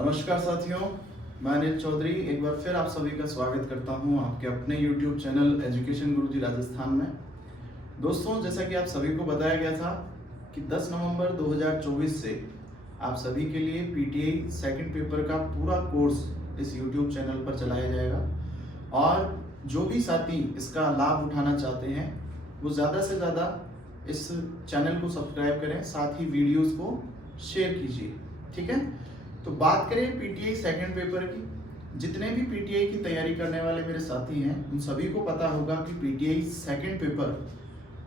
नमस्कार साथियों, मैं अनिल चौधरी एक बार फिर आप सभी का स्वागत करता हूं आपके अपने YouTube चैनल एजुकेशन गुरुजी राजस्थान में। दोस्तों, जैसा कि आप सभी को बताया गया था कि 10 नवंबर 2024 से आप सभी के लिए PTI सेकंड पेपर का पूरा कोर्स इस YouTube चैनल पर चलाया जाएगा और जो भी साथी इसका लाभ उठाना चाहते हैं वो ज़्यादा से ज़्यादा इस चैनल को सब्सक्राइब करें, साथ ही वीडियोज़ को शेयर कीजिए। ठीक है, तो बात करें पीटीआई सेकंड पेपर की। जितने भी पीटीआई की तैयारी करने वाले मेरे साथी हैं उन सभी को पता होगा कि पीटीआई सेकंड पेपर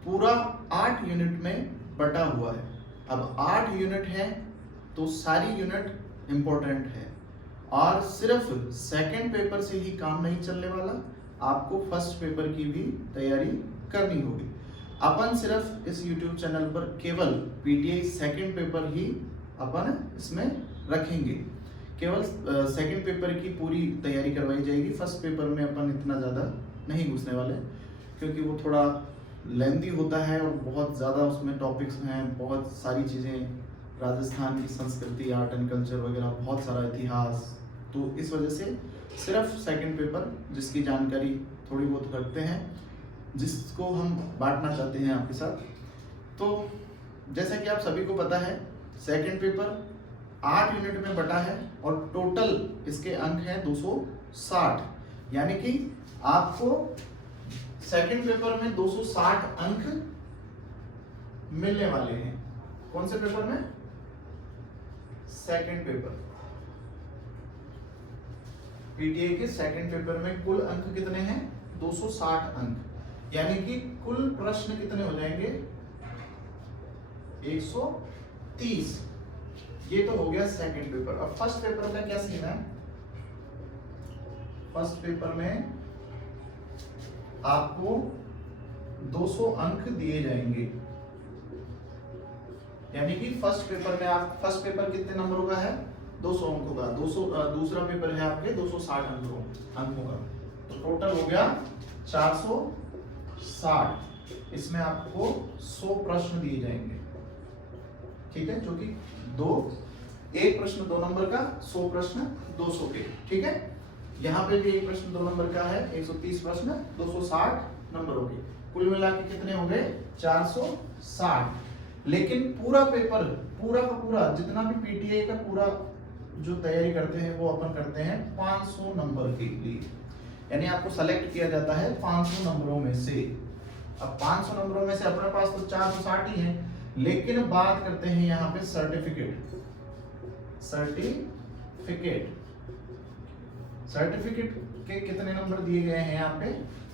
पूरा 8 यूनिट में बटा हुआ है। अब 8 यूनिट है तो सारी यूनिट इम्पोर्टेंट है और सिर्फ सेकंड पेपर से ही काम नहीं चलने वाला, आपको फर्स्ट पेपर की भी तैयारी करनी होगी। अपन सिर्फ इस YouTube चैनल पर केवल पीटीआई सेकंड पेपर ही अपन इसमें रखेंगे। केवल सेकंड पेपर की पूरी तैयारी करवाई जाएगी। फर्स्ट पेपर में अपन इतना ज़्यादा नहीं घुसने वाले क्योंकि वो थोड़ा लेंथी होता है और बहुत ज़्यादा उसमें टॉपिक्स हैं, बहुत सारी चीज़ें, राजस्थान की संस्कृति, आर्ट एंड कल्चर वगैरह, बहुत सारा इतिहास। तो इस वजह से सिर्फ सेकंड पेपर जिसकी जानकारी थोड़ी बहुत रखते हैं, जिसको हम बांटना चाहते हैं आपके साथ। तो जैसा कि आप सभी को पता है सेकंड पेपर 8 यूनिट में बटा है और टोटल इसके अंक हैं 260, यानी कि आपको सेकंड पेपर में 260 अंक मिलने वाले हैं। कौन से पेपर में? Second paper. पीटीआई के सेकंड पेपर में कुल अंक कितने हैं? 260 अंक, यानी कि कुल प्रश्न कितने हो जाएंगे? 130। ये तो हो गया सेकंड पेपर। अब फर्स्ट पेपर का क्या सीन है? फर्स्ट पेपर में आपको 200 अंक दिए जाएंगे, यानी कि फर्स्ट पेपर में आप फर्स्ट पेपर कितने नंबरों का है? 200 अंकों का। 200 दूसरा पेपर है आपके 260 अंकों का, तो टोटल हो गया 460। इसमें आपको 100 प्रश्न दिए जाएंगे, ठीक है, जो कि एक प्रश्न 2 नंबर का, 100 प्रश्न 200 के। ठीक है, यहाँ पे भी एक प्रश्न 2 नंबर का है, 130 प्रश्न 260 नंबरों के। कुल मिला के कितने हो गए? 460। लेकिन पूरा पेपर, पूरा का पूरा जितना भी पीटीआई का पूरा जो तैयारी करते हैं वो अपन करते हैं 500 नंबर के लिए, यानी आपको सेलेक्ट किया जाता है 500 नंबरों में से। अब 500 नंबरों में से अपने पास तो 460 ही है, लेकिन बात करते हैं यहाँ पे सर्टिफिकेट के कितने नंबर दिए गए हैं? यहाँ पे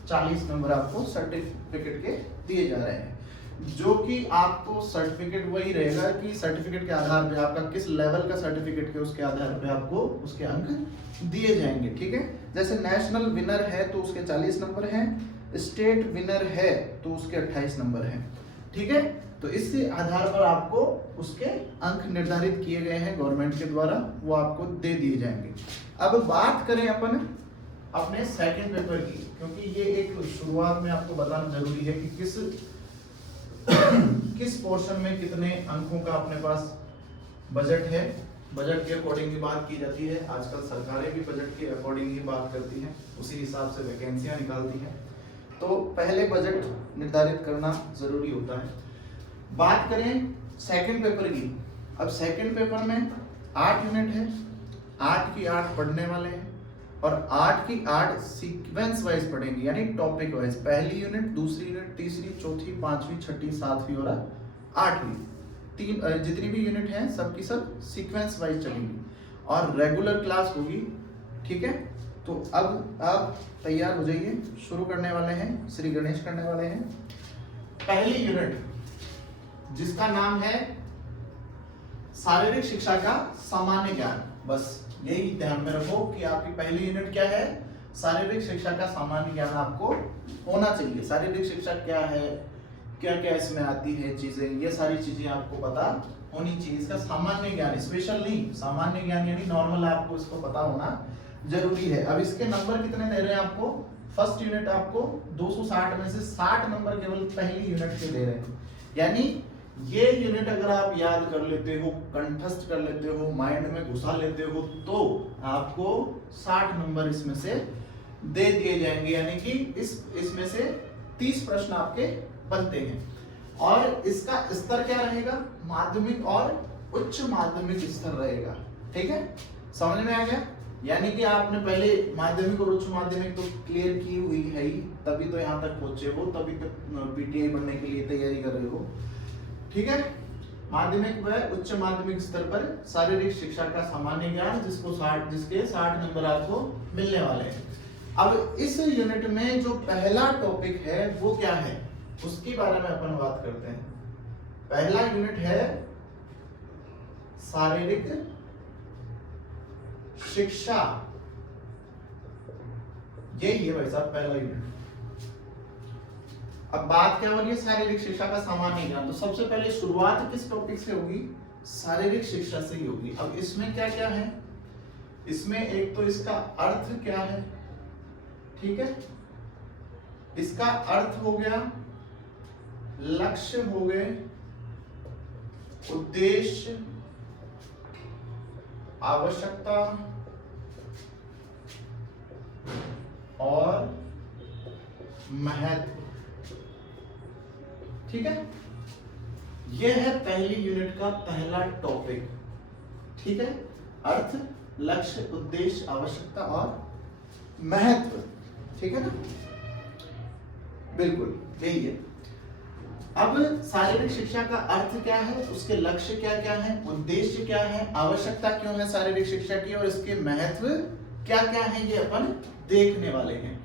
40 नंबर आपको सर्टिफिकेट के दिए जा रहे हैं, जो कि आपको सर्टिफिकेट वही रहेगा कि सर्टिफिकेट के आधार पे आपका किस लेवल का सर्टिफिकेट के उसके आधार पे आपको उसके अंक दिए जाएंगे। ठीक है, जैसे नेशनल विनर है तो उसके 40 नंबर हैं, स्टेट विनर है तो उसके 28 नंबर हैं। ठीक है, तो इसके आधार पर आपको उसके अंक निर्धारित किए गए हैं गवर्नमेंट के द्वारा, वो आपको दे दिए जाएंगे। अब बात करें अपन अपने सेकंड पेपर की, क्योंकि ये एक शुरुआत में आपको बताना जरूरी है कि किस पोर्शन में कितने अंकों का अपने पास बजट है। बजट के अकॉर्डिंग ही बात की जाती है। आजकल सरकारें भी बजट के अकॉर्डिंग ही बात करती हैं, उसी हिसाब से वैकेंसियां निकालती हैं। तो पहले बजट निर्धारित करना जरूरी होता है। बात करें सेकंड पेपर की। अब सेकंड पेपर में 8 यूनिट है, 8 की 8 पढ़ने वाले हैं और 8 की 8 सीक्वेंस वाइज पढ़ेंगे, यानी टॉपिक वाइज। पहली यूनिट, दूसरी यूनिट, तीसरी, चौथी, 5वीं, 6ठी, 7वीं और 8वीं, जितनी भी यूनिट है सबकी सब सीक्वेंस वाइज चलेंगी और रेगुलर क्लास होगी। ठीक है, तो अब आप तैयार हो जाइए, शुरू करने वाले हैं, श्री गणेश करने वाले हैं। पहली यूनिट जिसका नाम है शारीरिक शिक्षा का सामान्य ज्ञान, बस यही ध्यान में रखो कि आपकी पहली यूनिट क्या है? शारीरिक शिक्षा का सामान्य ज्ञान आपको होना चाहिए। शारीरिक शिक्षा क्या है, क्या क्या इसमें आती है चीजें, ये सारी चीजें आपको पता होनी चाहिए। इसका सामान्य ज्ञान, स्पेशल नहीं, सामान्य ज्ञान यानी नॉर्मल, आपको इसको पता होना जरूरी है। अब इसके नंबर कितने दे रहे हैं आपको? फर्स्ट यूनिट आपको 260 में से 60 नंबर केवल पहली यूनिट के दे रहे हैं, यानी ये यूनिट अगर आप याद कर लेते हो, कंठस्थ कर लेते हो, माइंड में घुसा लेते हो, तो आपको 60 नंबर इसमें से दे दिए जाएंगे, यानी कि इसमें से 30 प्रश्न आपके बनते हैं। और इसका स्तर क्या रहेगा, माध्यमिक और उच्च माध्यमिक स्तर रहेगा। ठीक है, समझ में आ गया? यानी कि आपने पहले माध्यमिक और उच्च माध्यमिक तो क्लियर की हुई है ही, तभी तो यहाँ तक पहुंचे हो, तभी तो पीटीआई बनने के लिए तैयारी कर रहे हो। ठीक है, माध्यमिक व उच्च माध्यमिक स्तर पर शारीरिक शिक्षा का सामान्य ज्ञान जिसके 60 नंबर आपको मिलने वाले हैं। अब इस यूनिट में जो पहला टॉपिक है वो क्या है, उसके बारे में अपन बात करते हैं। पहला यूनिट है शारीरिक शिक्षा, यही है भाई साहब पहला यूनिट। अब बात क्या हो रही है, शारीरिक शिक्षा का सामान्य ज्ञान। तो सबसे पहले शुरुआत किस टॉपिक से होगी, शारीरिक शिक्षा से ही होगी। अब इसमें क्या क्या है, इसमें एक तो इसका अर्थ क्या है, ठीक है, इसका अर्थ हो गया, लक्ष्य हो गए, उद्देश्य, आवश्यकता और महत्व। ठीक है, यह है पहली यूनिट का पहला टॉपिक। ठीक है, अर्थ, लक्ष्य, उद्देश्य, आवश्यकता और महत्व। ठीक है ना, बिल्कुल यही है। अब शारीरिक शिक्षा का अर्थ क्या है, उसके लक्ष्य क्या क्या है, उद्देश्य क्या है, आवश्यकता क्यों है शारीरिक शिक्षा की, और इसके महत्व क्या क्या है, ये अपन देखने वाले हैं।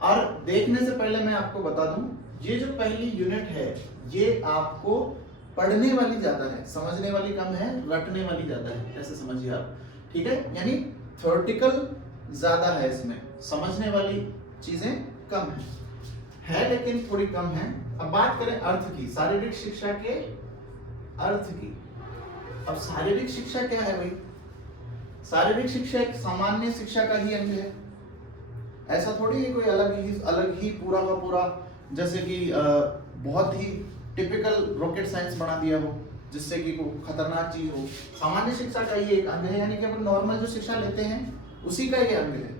और देखने से पहले मैं आपको बता दूं, ये जो पहली यूनिट है ये आपको पढ़ने वाली ज्यादा है, समझने वाली कम है, रटने वाली ज्यादा है, ऐसे समझिए आप। ठीक है, यानी थ्योरेटिकल ज्यादा है, इसमें समझने वाली चीजें कम है लेकिन थोड़ी कम है। अब बात करें अर्थ की, शारीरिक शिक्षा के अर्थ की। अब शारीरिक शिक्षा क्या है भाई, शारीरिक शिक्षा एक सामान्य शिक्षा का ही अंग है। ऐसा थोड़ी है कोई अलग ही पूरा का पूरा, जैसे कि बहुत ही टिपिकल रॉकेट साइंस बना दिया हो जिससे कि कोई खतरनाक चीज हो। सामान्य शिक्षा का ये एक अंग है, यानी कि अपन नॉर्मल जो शिक्षा लेते हैं उसी का ये अंग है।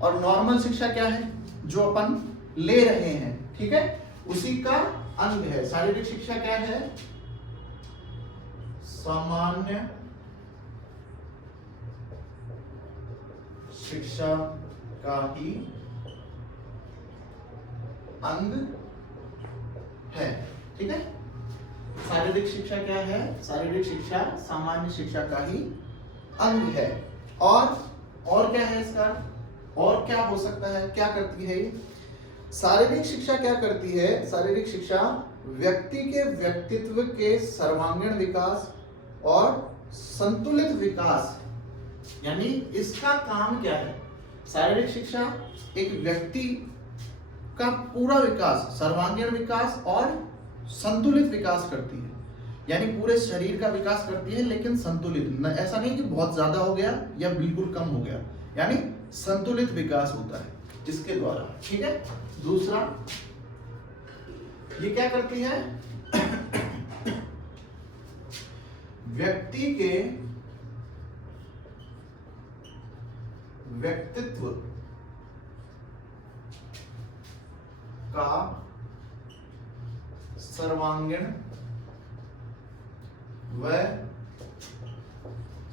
और नॉर्मल शिक्षा क्या है, जो अपन ले रहे हैं, ठीक है, उसी का अंग है। शारीरिक शिक्षा क्या है, सामान्य शिक्षा का ही अंग है। ठीक है, शारीरिक शिक्षा क्या है, शारीरिक शिक्षा सामान्य शिक्षा का ही अंग है। और क्या है इसका, और क्या हो सकता है, क्या करती है ये शारीरिक शिक्षा, क्या करती है शारीरिक शिक्षा, व्यक्ति के व्यक्तित्व के सर्वांगीण विकास और संतुलित विकास। यानी इसका काम क्या है, शारीरिक शिक्षा एक व्यक्ति का पूरा विकास, सर्वांगीण विकास और संतुलित विकास करती है। यानी पूरे शरीर का विकास करती है, लेकिन संतुलित, ऐसा नहीं कि बहुत ज्यादा हो गया या बिल्कुल कम हो गया, यानी संतुलित विकास होता है इसके द्वारा। ठीक है, दूसरा ये क्या करती है, व्यक्ति के व्यक्तित्व का सर्वांगीण व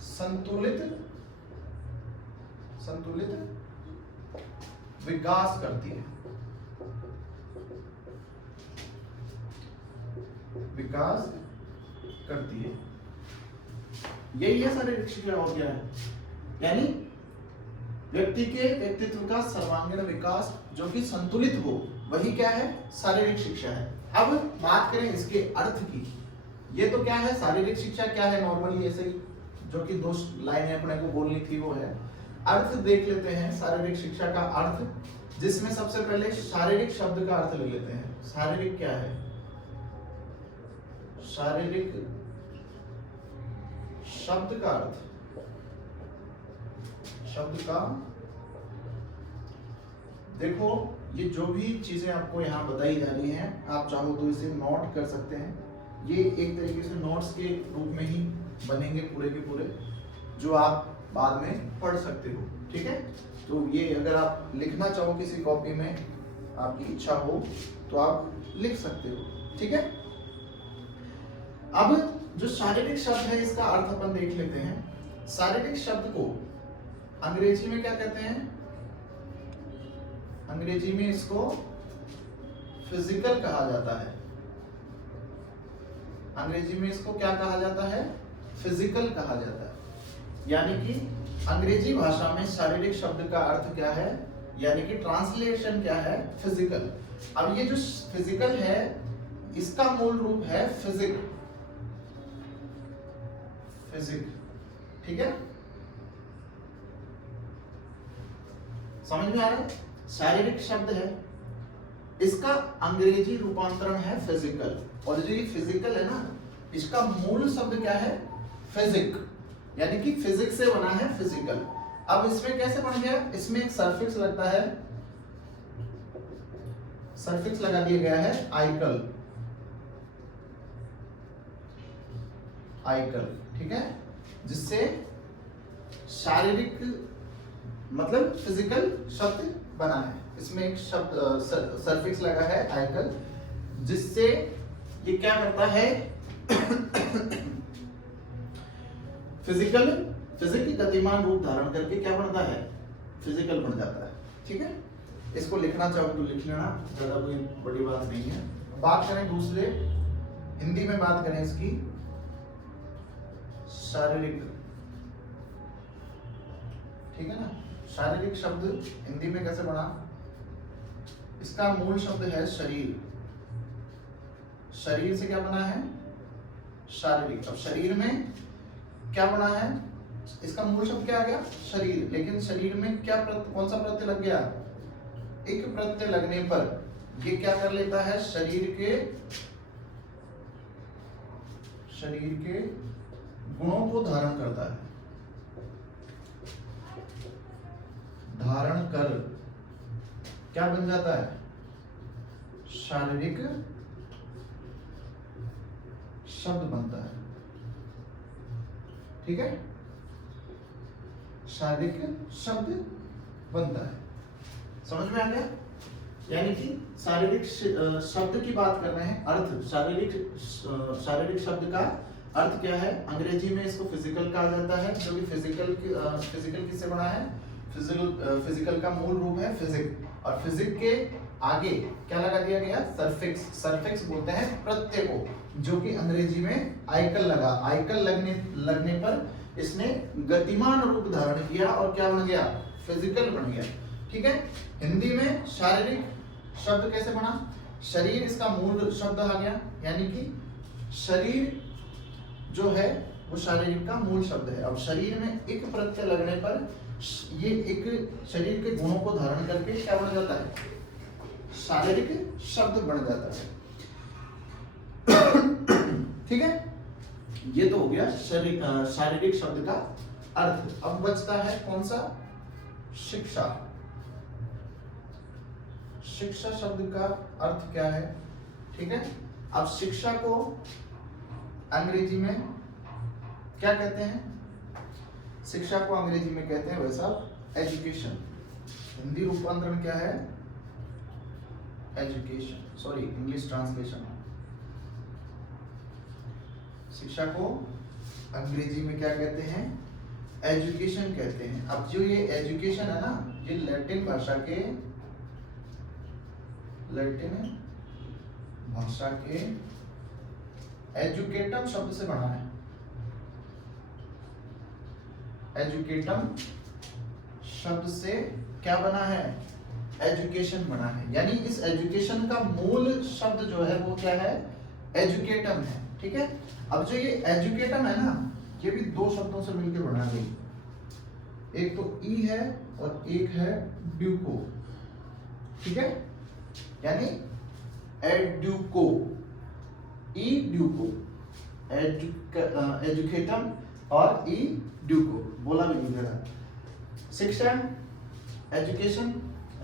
संतुलित विकास करती है, विकास करती है। यही है शारीरिक शिक्षा। और क्या है, यानी व्यक्ति के व्यक्तित्व का सर्वांगीण विकास जो कि संतुलित हो, वही क्या है, शारीरिक शिक्षा है। अब बात करें इसके अर्थ की। ये तो क्या है, शारीरिक शिक्षा क्या है, नॉर्मली ऐसे ही जो कि दो लाइनें अपने को बोलनी थी वो है। अर्थ देख लेते हैं शारीरिक शिक्षा का अर्थ, जिसमें सबसे पहले शारीरिक शब्द का अर्थ ले लेते हैं। शारीरिक क्या है, शारीरिक शब्द का अर्थ, शब्द का देखो, ये जो भी चीजें आपको यहाँ बताई जा रही हैं, आप चाहो तो इसे नोट कर सकते हैं ये एक तरीके से नोट्स के रूप में ही बनेंगे पूरे के पूरे, जो आप बाद में पढ़ सकते हो। ठीक है, तो ये अगर आप लिखना चाहो किसी कॉपी में, आपकी इच्छा हो तो आप लिख सकते हो। ठीक है, अब जो शारीरिक शब्द है इसका अर्थ अपन देख लेते हैं। शारीरिक शब्द को अंग्रेजी में क्या कहते हैं? अंग्रेजी में इसको फिजिकल कहा जाता है। अंग्रेजी में इसको क्या कहा जाता है? फिजिकल कहा जाता है। यानी कि अंग्रेजी भाषा में शारीरिक शब्द का अर्थ क्या है, यानी कि ट्रांसलेशन क्या है? फिजिकल। अब ये जो फिजिकल है इसका मूल रूप है फिजिक। फिजिक, ठीक है, समझ में आ रहा है? शारीरिक शब्द है, इसका अंग्रेजी रूपांतरण है फिजिकल। और जो ये फिजिकल है ना, इसका मूल शब्द क्या है? फिजिक, यानी कि फिजिक्स से बना है फिजिकल। अब इसमें कैसे बन गया? इसमें एक सफिक्स लगता है, सफिक्स लगा दिया गया है आइकल। आइकल, ठीक है, जिससे शारीरिक मतलब फिजिकल शब्द बना है। इसमें एक शब्द सफिक्स लगा है आइकल, जिससे ये क्या करता है? फिजिकल, फिजिक की गतिमान रूप धारण करके क्या बनता है? फिजिकल बन जाता है। ठीक है, इसको लिखना चाहो तो लिख लेना, ज्यादा कोई बड़ी बात नहीं है। बात करें दूसरे, हिंदी में बात करें इसकी, शारीरिक, ठीक है ना। शारीरिक शब्द हिंदी में कैसे बना? इसका मूल शब्द है शरीर। शरीर से क्या बना है? शारीरिक। अब शरीर में क्या बना है? इसका मूल शब्द क्या आ गया? शरीर। लेकिन शरीर में क्या कौन सा प्रत्यय लग गया? एक प्रत्यय लगने पर ये क्या कर लेता है? शरीर के गुणों को धारण करता है। धारण कर क्या बन जाता है? शारीरिक शब्द बनता है। ठीक है, शारीरिक शब्द बनता है। समझ में आ गया? यानी कि शारीरिक शब्द की बात कर रहे हैं। अर्थ, शारीरिक शब्द का अर्थ क्या है? अंग्रेजी में इसको फिजिकल कहा जाता है, जो कि फिजिकल किससे बना है? फिजिकल का मूल रूप है फिजिक। और फिजिक के आगे क्या लगा दिया गया? सरफिक्स। सरफिक्स बोलते हैं प्रत्यय को, जो कि अंग्रेजी में आइकल लगा। आइकल लगने पर इसने गतिमान रूप धारण किया और क्या बन गया? फिजिकल बन गया। ठीक है, हिंदी में शारीरिक शब्द कैसे बना? शरीर इसका मूल शब्द आ गया, यानी कि शरीर जो है वो शारीरिक का मूल शब्द है। अब शरीर में एक प्रत्यय लगने पर ये एक शरीर के गुणों को धारण करके क्या बन जाता है? शारीरिक शब्द बन जाता है। ठीक है, ये तो हो गया शारीरिक शब्द का अर्थ। अब बचता है कौन सा? शिक्षा। शिक्षा शब्द का अर्थ क्या है? ठीक है, अब शिक्षा को अंग्रेजी में क्या कहते हैं? शिक्षा को अंग्रेजी में कहते हैं वैसा एजुकेशन। हिंदी रूपांतरण क्या है? Education, sorry English translation. शिक्षा को अंग्रेजी में क्या कहते हैं? एजुकेशन कहते हैं। अब जो ये एजुकेशन है ना, ये लैटिन भाषा के एजुकेटम शब्द से बना है। एजुकेटम शब्द से क्या बना है? एजुकेशन बना है। यानी इस एजुकेशन का मूल शब्द जो है वो क्या है? एजुकेटम है। ठीक है, अब जो ये एजुकेटम है ना, ये भी दो शब्दों से मिलकर बना गई। एक तो ई है और एक है ड्यूको। ठीक है, यानी एड्यूको, ई ड्यूको, एजुकेटम और ई ड्यूको, बोला भी नहीं जरा। शिक्षा, एजुकेशन,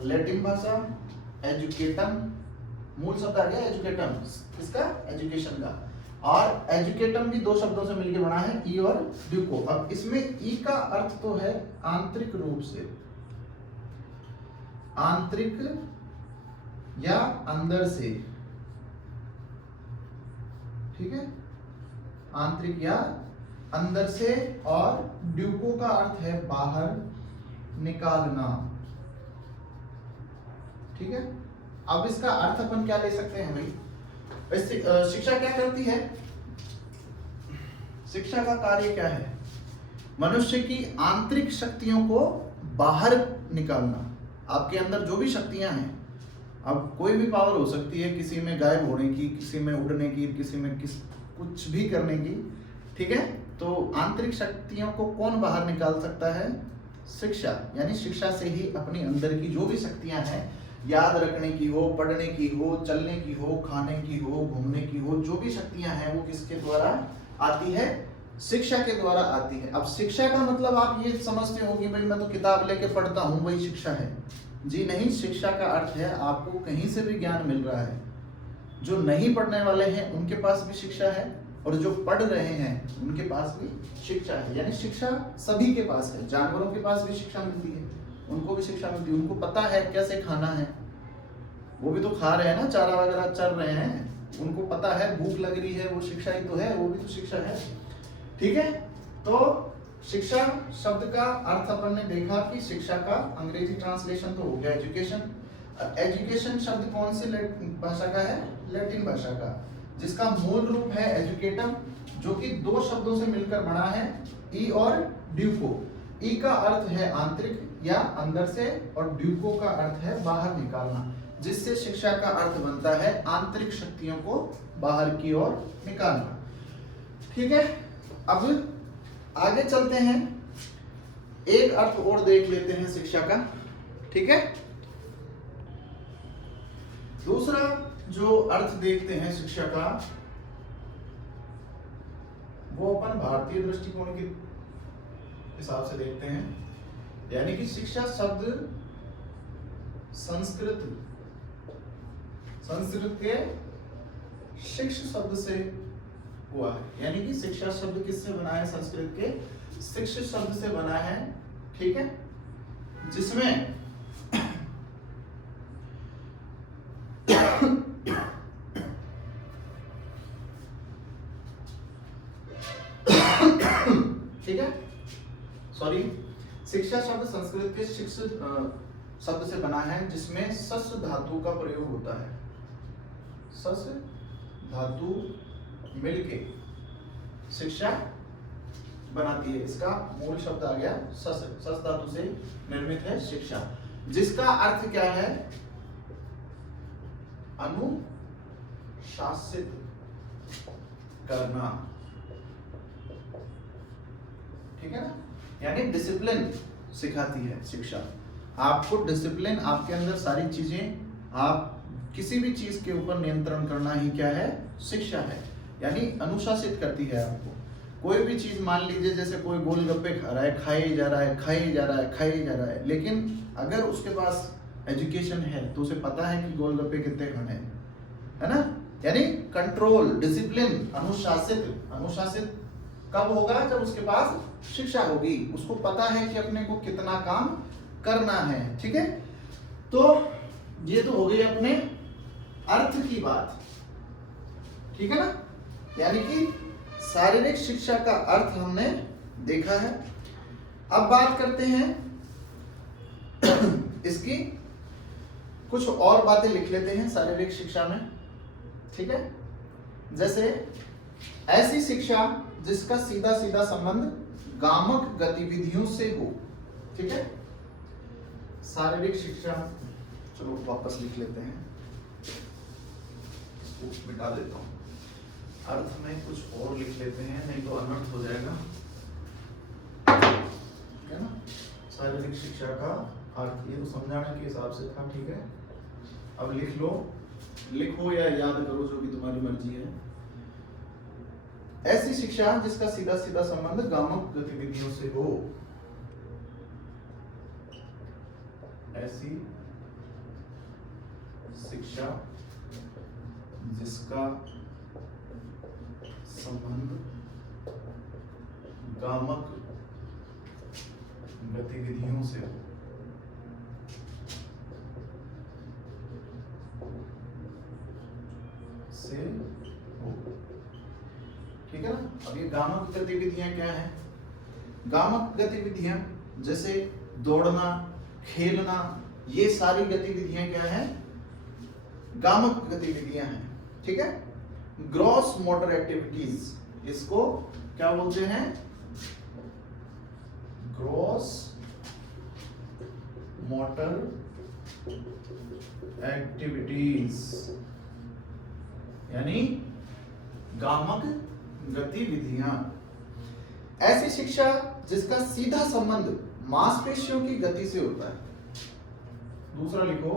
लैटिन भाषा, एजुकेटम, मूल शब्द आ गया एजुकेटम, इसका एजुकेशन का। और एजुकेटम भी दो शब्दों से मिलकर बना है, ई और ड्यूको। अब इसमें ई का अर्थ तो है आंतरिक रूप से, आंतरिक या अंदर से, ठीक है, आंतरिक या अंदर से, और ड्यूको का अर्थ है बाहर निकालना, ठीक है। अब इसका अर्थ अपन क्या ले सकते हैं भाई, शिक्षा क्या करती है, शिक्षा का कार्य क्या है, मनुष्य की आंतरिक शक्तियों को बाहर निकालना। आपके अंदर जो भी शक्तियां हैं, अब कोई भी पावर हो सकती है, किसी में गायब होने की, किसी में उड़ने की, किसी में कुछ भी करने की, ठीक है। तो आंतरिक शक्तियों को कौन बाहर निकाल सकता है, शिक्षा। यानी शिक्षा से ही अपनी अंदर की जो भी शक्तियां हैं, याद रखने की हो, पढ़ने की हो, चलने की हो, खाने की हो, घूमने की हो, जो भी शक्तियां हैं वो किसके द्वारा आती है, शिक्षा के द्वारा आती है। अब शिक्षा का मतलब आप ये समझते हो कि भाई मैं तो किताब लेके पढ़ता हूँ वही शिक्षा है, जी नहीं। शिक्षा का अर्थ है आपको कहीं से भी ज्ञान मिल रहा है, जो नहीं पढ़ने वाले हैं उनके पास भी शिक्षा है, और जो पढ़ रहे हैं उनके पास भी शिक्षा है। यानी शिक्षा सभी के पास है, जानवरों के पास भी शिक्षा मिलती है, उनको भी शिक्षा मिलती है, उनको पता है कैसे खाना है, वो भी तो खा रहे हैं ना, चारा वगैरह चल रहे हैं, उनको पता है, भूख लग रही है, वो शिक्षा ही तो है, वो भी तो शिक्षा है, ठीक है। तो शिक्षा शब्द का अर्थ अपन ने देखा कि शिक्षा का अंग्रेजी ट्रांसलेशन तो हो गया एजुकेशन। एजुकेशन शब्द कौन से भाषा का है, लैटिन भाषा का, जिसका मूल रूप है एजुकेटम, जो कि दो शब्दों से मिलकर बना है, ई और ड्यूको। ई का अर्थ है आंतरिक या अंदर से, और ड्यूको का अर्थ है बाहर निकालना, जिससे शिक्षा का अर्थ बनता है आंतरिक शक्तियों को बाहर की ओर निकालना, ठीक है। अब आगे चलते हैं, एक अर्थ और देख लेते हैं शिक्षा का, ठीक है। दूसरा जो अर्थ देखते हैं शिक्षा का, वो अपन भारतीय दृष्टिकोण के हिसाब से देखते हैं। यानी कि शिक्षा शब्द संस्कृत के शिक्ष शब्द से हुआ है। यानी कि शिक्षा शब्द किससे बना है, संस्कृत के शिक्ष शब्द से बना है, ठीक है, जिसमें ठीक है, सॉरी, शिक्षा शब्द संस्कृत के शिक्ष शब्द से बना है, जिसमें सस धातु का प्रयोग होता है। सस धातु मिलके शिक्षा बनाती है, इसका मूल शब्द आ गया सस, सस धातु से निर्मित है शिक्षा, जिसका अर्थ क्या है, अनुशासित करना, ठीक है ना। यानी डिसिप्लिन सिखाती है शिक्षा, आपको डिसिप्लिन, आपके अंदर सारी चीजें, आप किसी भी चीज के ऊपर नियंत्रण करना ही क्या है, शिक्षा है। यानी अनुशासित करती है आपको। कोई भी चीज मान लीजिए, जैसे कोई गोलगप्पे खा रहा है, खाए जा रहा है, खाए जा रहा है, खाए जा रहा है, लेकिन अगर उसके पास एजुकेशन है तो उसे पता है कि गोलगप्पे कितने खाने हैं, है ना। यानी कंट्रोल, डिसिप्लिन, अनुशासित कब होगा, जब उसके पास शिक्षा होगी, उसको पता है कि अपने को कितना काम करना है, ठीक है। तो ये तो हो गई अपने अर्थ की बात, ठीक है ना। यानी कि शारीरिक शिक्षा का अर्थ हमने देखा है। अब बात करते हैं इसकी, कुछ और बातें लिख लेते हैं शारीरिक शिक्षा में, ठीक है। जैसे ऐसी शिक्षा जिसका सीधा सीधा संबंध गामक गतिविधियों से हो, ठीक है। शारीरिक शिक्षा, चलो वापस लिख लेते हैं, इसको मिटा देता हूं, अर्थ में कुछ और लिख लेते हैं, नहीं तो अनर्थ हो जाएगा, ठीक है ना। शारीरिक शिक्षा का अर्थ ये तो समझाने के हिसाब से था, ठीक है। अब लिख लो, लिखो या याद करो, जो भी तुम्हारी मर्जी है। ऐसी शिक्षा जिसका सीधा सीधा संबंध गामक गतिविधियों से हो, ऐसी शिक्षा जिसका संबंध गामक गतिविधियों से हो। ठीक है ना। अब ये गामक गतिविधियां क्या है? गामक गतिविधियां जैसे दौड़ना, खेलना, ये सारी गतिविधियां क्या है? गामक गतिविधियां हैं। ठीक है। ग्रॉस मोटर एक्टिविटीज, इसको क्या बोलते हैं? ग्रॉस मोटर एक्टिविटीज, यानी गामक गतिविधियां। ऐसी शिक्षा जिसका सीधा संबंध मांसपेशियों की गति से होता है। दूसरा लिखो,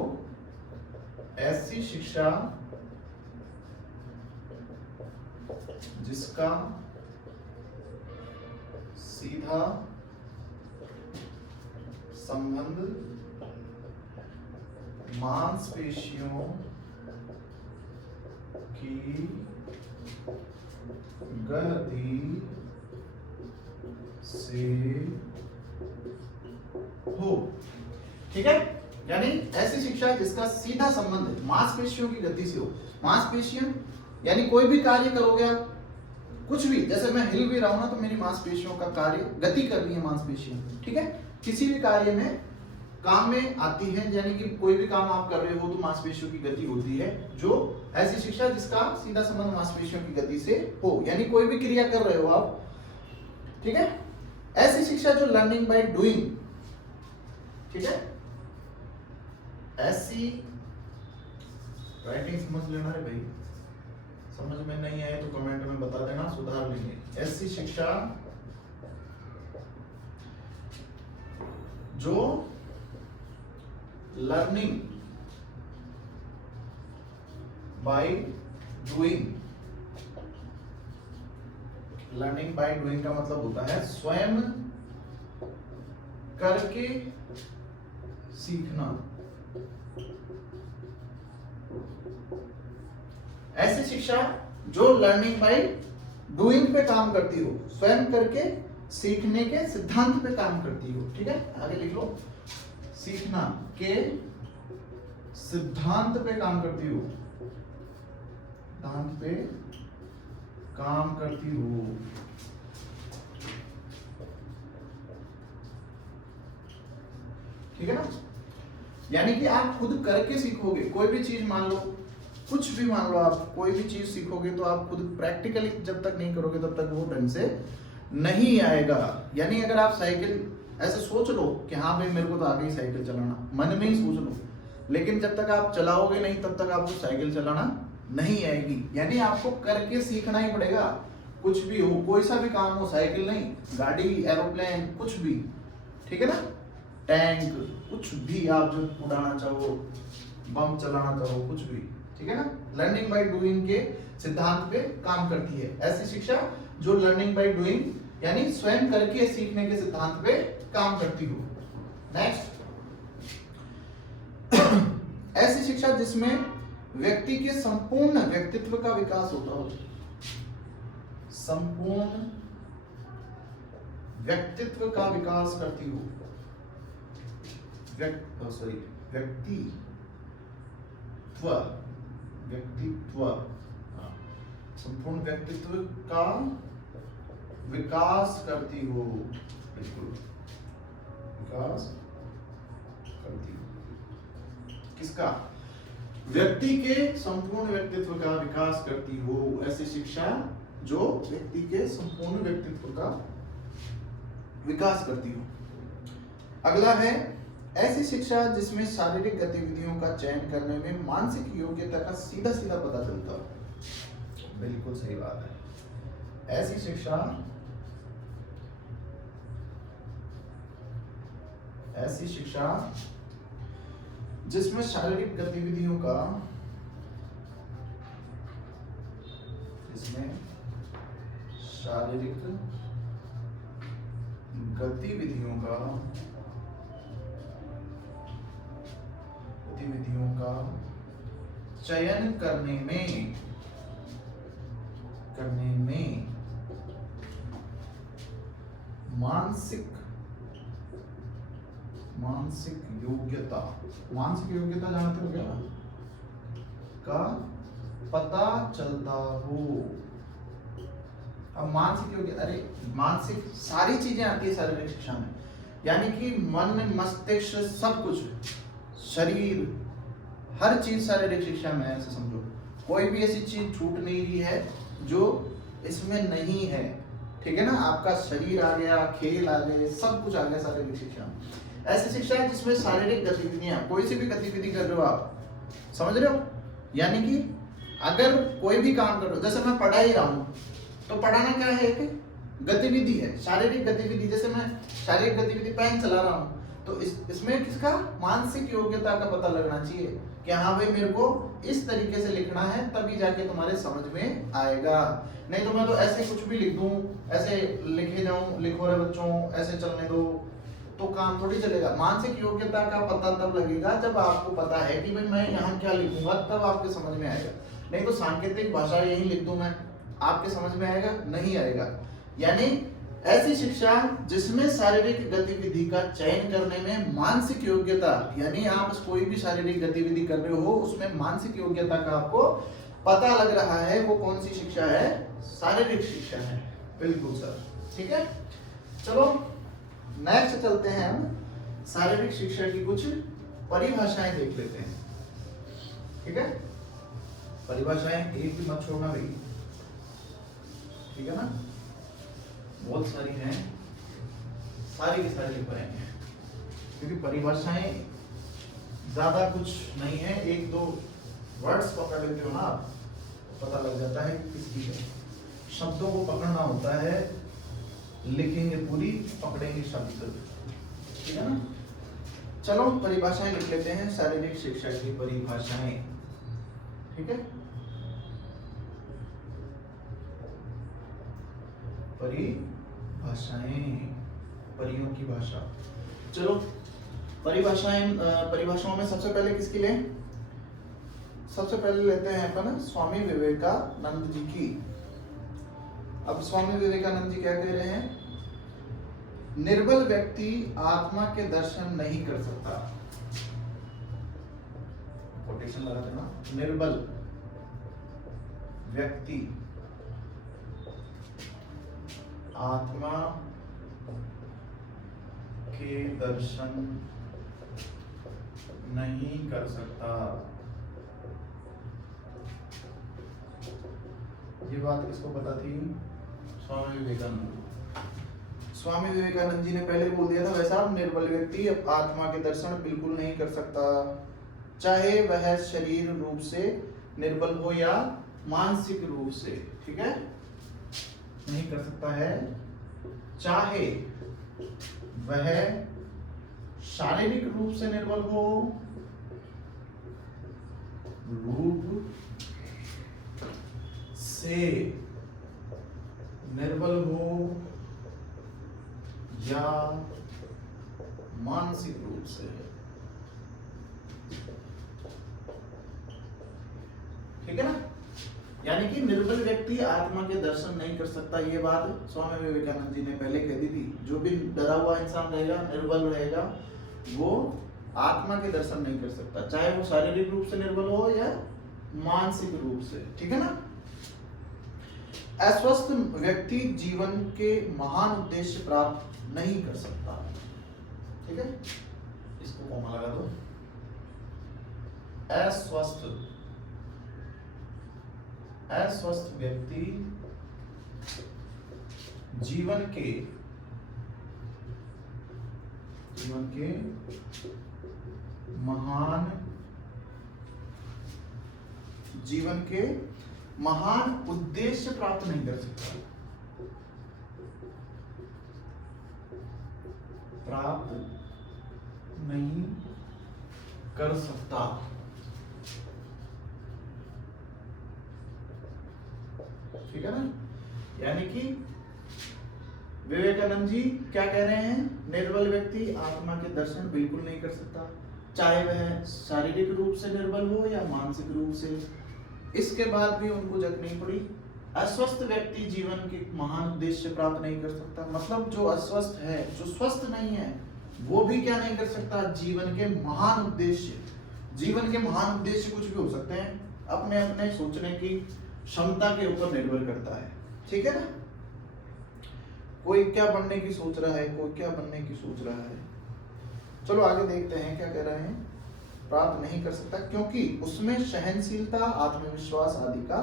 ऐसी शिक्षा जिसका सीधा संबंध मांसपेशियों की गति से हो। ठीक है। यानी ऐसी शिक्षा जिसका सीधा संबंध मांसपेशियों की गति से हो। मांसपेशियां यानी कोई भी कार्य करोगे आप, कुछ भी, जैसे मैं हिल भी रहा हूं ना तो मेरी मांसपेशियों का कार्य, गति कर रही है मांसपेशियां। ठीक है। किसी भी कार्य में काम में आती है, यानी कि कोई भी काम आप कर रहे हो तो मांसपेशियों की गति होती है। जो ऐसी शिक्षा जिसका सीधा संबंध मांसपेशियों की गति से हो, यानी कोई भी क्रिया कर रहे हो आप। ठीक है। ऐसी शिक्षा जो लर्निंग बाय डूइंग। ठीक है। ऐसी राइटिंग समझ लेना है भाई, समझ में नहीं आए तो कमेंट में बता देना, सुधार लेंगे। ऐसी शिक्षा जो learning by doing. Learning by doing का मतलब होता है स्वयं करके सीखना। ऐसी शिक्षा जो लर्निंग बाय डूइंग पे काम करती हो, स्वयं करके सीखने के सिद्धांत पे काम करती हो। ठीक है। आगे लिख लो, सीखना के सिद्धांत पे काम करती हो, सिद्धांत पे काम करती हो। ठीक है ना। यानी कि आप खुद करके सीखोगे। कोई भी चीज मान लो, कुछ भी मान लो, आप कोई भी चीज सीखोगे तो आप खुद प्रैक्टिकली जब तक नहीं करोगे तब तक वो ढंग से नहीं आएगा। यानी अगर आप साइकिल ऐसे सोच लो कि हाँ भाई मेरे को तो आ गई साइकिल चलाना, मन में ही सोच लो, लेकिन जब तक आप चलाओगे नहीं तब तक आपको साइकिल चलाना नहीं आएगी। यानी आपको करके सीखना ही पड़ेगा। कुछ भी हो, कोई सा भी काम हो, साइकिल नहीं, गाड़ी, एरोप्लेन, कुछ भी। ठीक है ना। टैंक, कुछ भी आप जो उड़ाना चाहो, बम चलाना चाहो, कुछ भी। ठीक है ना। लर्निंग बाय डूइंग के सिद्धांत पे काम करती है ऐसी शिक्षा जो लर्निंग बाय डूइंग यानी स्वयं करके सीखने के सिद्धांत पे काम करती हो। नेक्स्ट, ऐसी शिक्षा जिसमें व्यक्ति के संपूर्ण व्यक्तित्व का विकास होता हो। संपूर्ण व्यक्तित्व का विकास करती हो। व्यक्तित्व, संपूर्ण व्यक्तित्व का विकास करती हो। बिल्कुल विकास करती हो। किसका? व्यक्ति के संपूर्ण व्यक्तित्व का विकास करती हो। ऐसी शिक्षा जो व्यक्ति के संपूर्ण व्यक्तित्व का विकास करती हो। अगला है ऐसी शिक्षा जिसमें शारीरिक गतिविधियों का चयन करने में मानसिक योग्यता का सीधा सीधा पता चलता हो। बिल्कुल सही बात है। ऐसी शिक्षा, ऐसी शिक्षा जिसमें शारीरिक गतिविधियों का, जिसमें शारीरिक गतिविधियों का चयन करने में करने में मानसिक योग्यता जानते हो क्या का पता चलता हो। अब मानसिक योग्यता, अरे मानसिक सारी चीजें आती है शारीरिक शिक्षा में, यानी कि मन मस्तिष्क सब कुछ, शरीर, हर चीज शारीरिक शिक्षा में है, ऐसे समझो। कोई भी ऐसी चीज छूट नहीं रही है जो इसमें नहीं है, ठीक है ना। आपका शरीर आ गया, खेल आ गए, सब कुछ आ गया शारीरिक शिक्षा में। ऐसी शिक्षा है जिसमें शारीरिक गतिविधियां, कोई सी भी गतिविधि कर रहे हो आप, समझ रहे हो, यानी कि अगर कोई भी काम कर रहे हो, जैसे मैं पढ़ा ही रहा हूं, तो पढ़ाना क्या है, एक गतिविधि है, शारीरिक गतिविधि। जैसे मैं शारीरिक गतिविधि पेन चला रहा हूँ, तो इसमें किसका मानसिक योग्यता का पता लगना चाहिए कि हाँ भाई मेरे को इस तरीके से लिखना है, तभी जाके तुम्हारे समझ में आएगा। नहीं तो मैं तो ऐसे कुछ भी लिख दूं, ऐसे लिखे जाऊं, लिखो रे बच्चों ऐसे चलने दो, तो काम थोड़ी चलेगा। मानसिक योग्यता का पता तब लगेगा जब आपको पता है कि भाई मैं यहाँ क्या लिखूंगा, तब आपके समझ में आएगा। नहीं तो सांकेतिक भाषा यही लिख दूं मैं, आपके समझ में आएगा? नहीं आएगा। यानी ऐसी शिक्षा जिसमें शारीरिक गतिविधि का चयन करने में मानसिक योग्यता, यानी आप कोई भी शारीरिक गतिविधि कर रहे हो उसमें मानसिक योग्यता का आपको पता लग रहा है, वो कौन सी शिक्षा है? शारीरिक शिक्षा है। बिल्कुल सर, ठीक है। चलो नेक्स्ट चलते हैं, हम शारीरिक शिक्षा की कुछ परिभाषाएं देख लेते हैं, ठीक है। परिभाषाएं एक भी मत छोड़ना भाई, ठीक है ना, बहुत सारी हैं, सारी की सारी लिख पाएंगे, क्योंकि परिभाषाएं ज्यादा कुछ नहीं है, एक दो वर्ड्स पकड़ लेते हो ना आप, पता लग जाता है किसकी है। शब्दों को पकड़ना होता है, लिखेंगे पूरी, पकड़ेंगे शब्द, ठीक है ना। चलो परिभाषाएं लिख लेते हैं, शारीरिक शिक्षा की परिभाषाएं, ठीक है। परिभाषाएं, परियों की भाषा। चलो परिभाषाओं में सबसे पहले किसकी लें? सबसे पहले लेते हैं अपन स्वामी विवेकानंद जी की। अब स्वामी विवेकानंद जी क्या कह रहे हैं? निर्बल व्यक्ति आत्मा के दर्शन नहीं कर सकता। कोटेशन लगा देना, निर्बल व्यक्ति आत्मा के दर्शन नहीं कर सकता। ये बात किसको पता थी? स्वामी विवेकानंद। स्वामी विवेकानंद जी ने पहले बोल दिया था, वैसा निर्बल व्यक्ति आत्मा के दर्शन बिल्कुल नहीं कर सकता, चाहे वह शरीर रूप से निर्बल हो या मानसिक रूप से, ठीक है। नहीं कर सकता है, चाहे वह शारीरिक रूप से निर्बल हो, रूप से निर्बल हो या मानसिक रूप से, ठीक है ना। यानी कि निर्बल व्यक्ति आत्मा के दर्शन नहीं कर सकता, ये बात स्वामी विवेकानंद जी ने पहले कह दी थी। जो भी डरा हुआ इंसान रहेगा, निर्बल रहेगा, वो आत्मा के दर्शन नहीं कर सकता, चाहे वो शारीरिक रूप से निर्बल हो या मानसिक रूप से, ठीक है ना। अस्वस्थ व्यक्ति जीवन के महान उद्देश्य प्राप्त नहीं कर सकता, ठीक है। इसको कॉमा लगा दो। अस्वस्थ व्यक्ति जीवन के महान उद्देश्य प्राप्त नहीं कर सकता, प्राप्त नहीं कर सकता, ठीक है ना। यानी कि विवेकानंद जी क्या कह रहे हैं? निर्बल व्यक्ति आत्मा के दर्शन बिल्कुल नहीं कर सकता, चाहे वह शारीरिक रूप से निर्बल हो या मानसिक रूप से। इसके बाद भी उनको जग नहीं पड़ी अस्वस्थ व्यक्ति जीवन के महान उद्देश्य प्राप्त नहीं कर सकता। मतलब जो अस्वस्थ है, जो स्वस्थ नहीं है, वो भी क्या नहीं कर सकता, जीवन के महान उद्देश्य। जीवन के महान उद्देश्य कुछ भी हो सकते हैं, अपने अपने सोचने की क्षमता के ऊपर निर्भर करता है, ठीक है ना। कोई क्या बनने की सोच रहा है, कोई क्या बनने की सोच रहा है। चलो आगे देखते हैं क्या कह रहे हैं। प्राप्त नहीं कर सकता क्योंकि उसमें सहनशीलता, आत्मविश्वास आदि का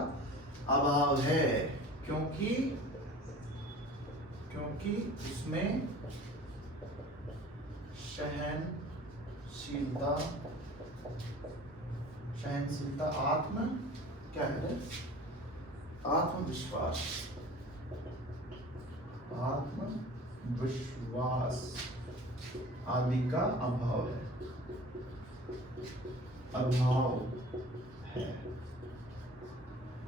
अभाव है। क्योंकि उसमें सहनशीलता क्या है, आत्मविश्वास आदि का अभाव है।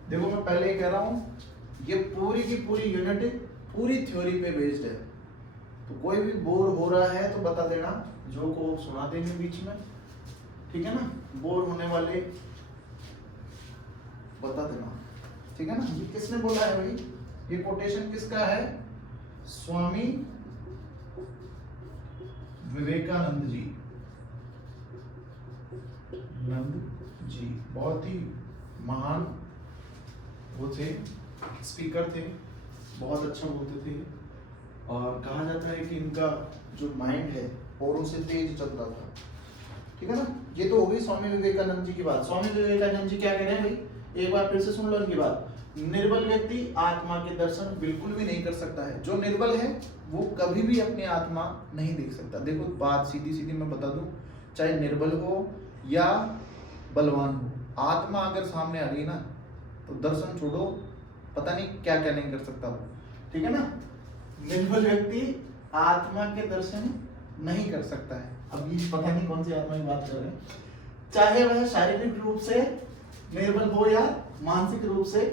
देखो मैं पहले ही कह रहा हूं, ये पूरी की पूरी यूनिट पूरी थ्योरी पे बेस्ड है। तो कोई भी बोर हो रहा है तो बता देना, जो को सुना देंगे बीच में, ठीक है ना। बोर होने वाले बता देना, ठीक है ना। ये किसने बोला है भाई, ये कोटेशन किसका है, स्वामी विवेकानंद जी। बहुत ही महान वो थे, स्पीकर थे, बहुत अच्छा बोलते थे। और कहा जाता है कि इनका जो माइंड है औरों से तेज चलता था, ठीक है ना। ये तो हो गई स्वामी विवेकानंद जी की बात। स्वामी विवेकानंद जी क्या कह रहे हैं भाई, एक बार फिर से सुन लो इनकी बात। निर्बल व्यक्ति आत्मा के दर्शन बिल्कुल भी नहीं कर सकता है। जो निर्बल है वो कभी भी अपनी आत्मा नहीं देख सकता। देखो बात सीधी सीधी मैं बता दूं, चाहे निर्बल हो या बलवान हो, आत्मा अगर सामने आ गई ना तो दर्शन छोड़ो, पता नहीं क्या क्या नहीं कर सकता वो, ठीक है ना। निर्बल व्यक्ति आत्मा के दर्शन नहीं कर सकता है। अब ये पता नहीं कौन सी आत्मा की बात कर रहे हैं, चाहे वह शारीरिक रूप से निर्बल हो या मानसिक रूप से,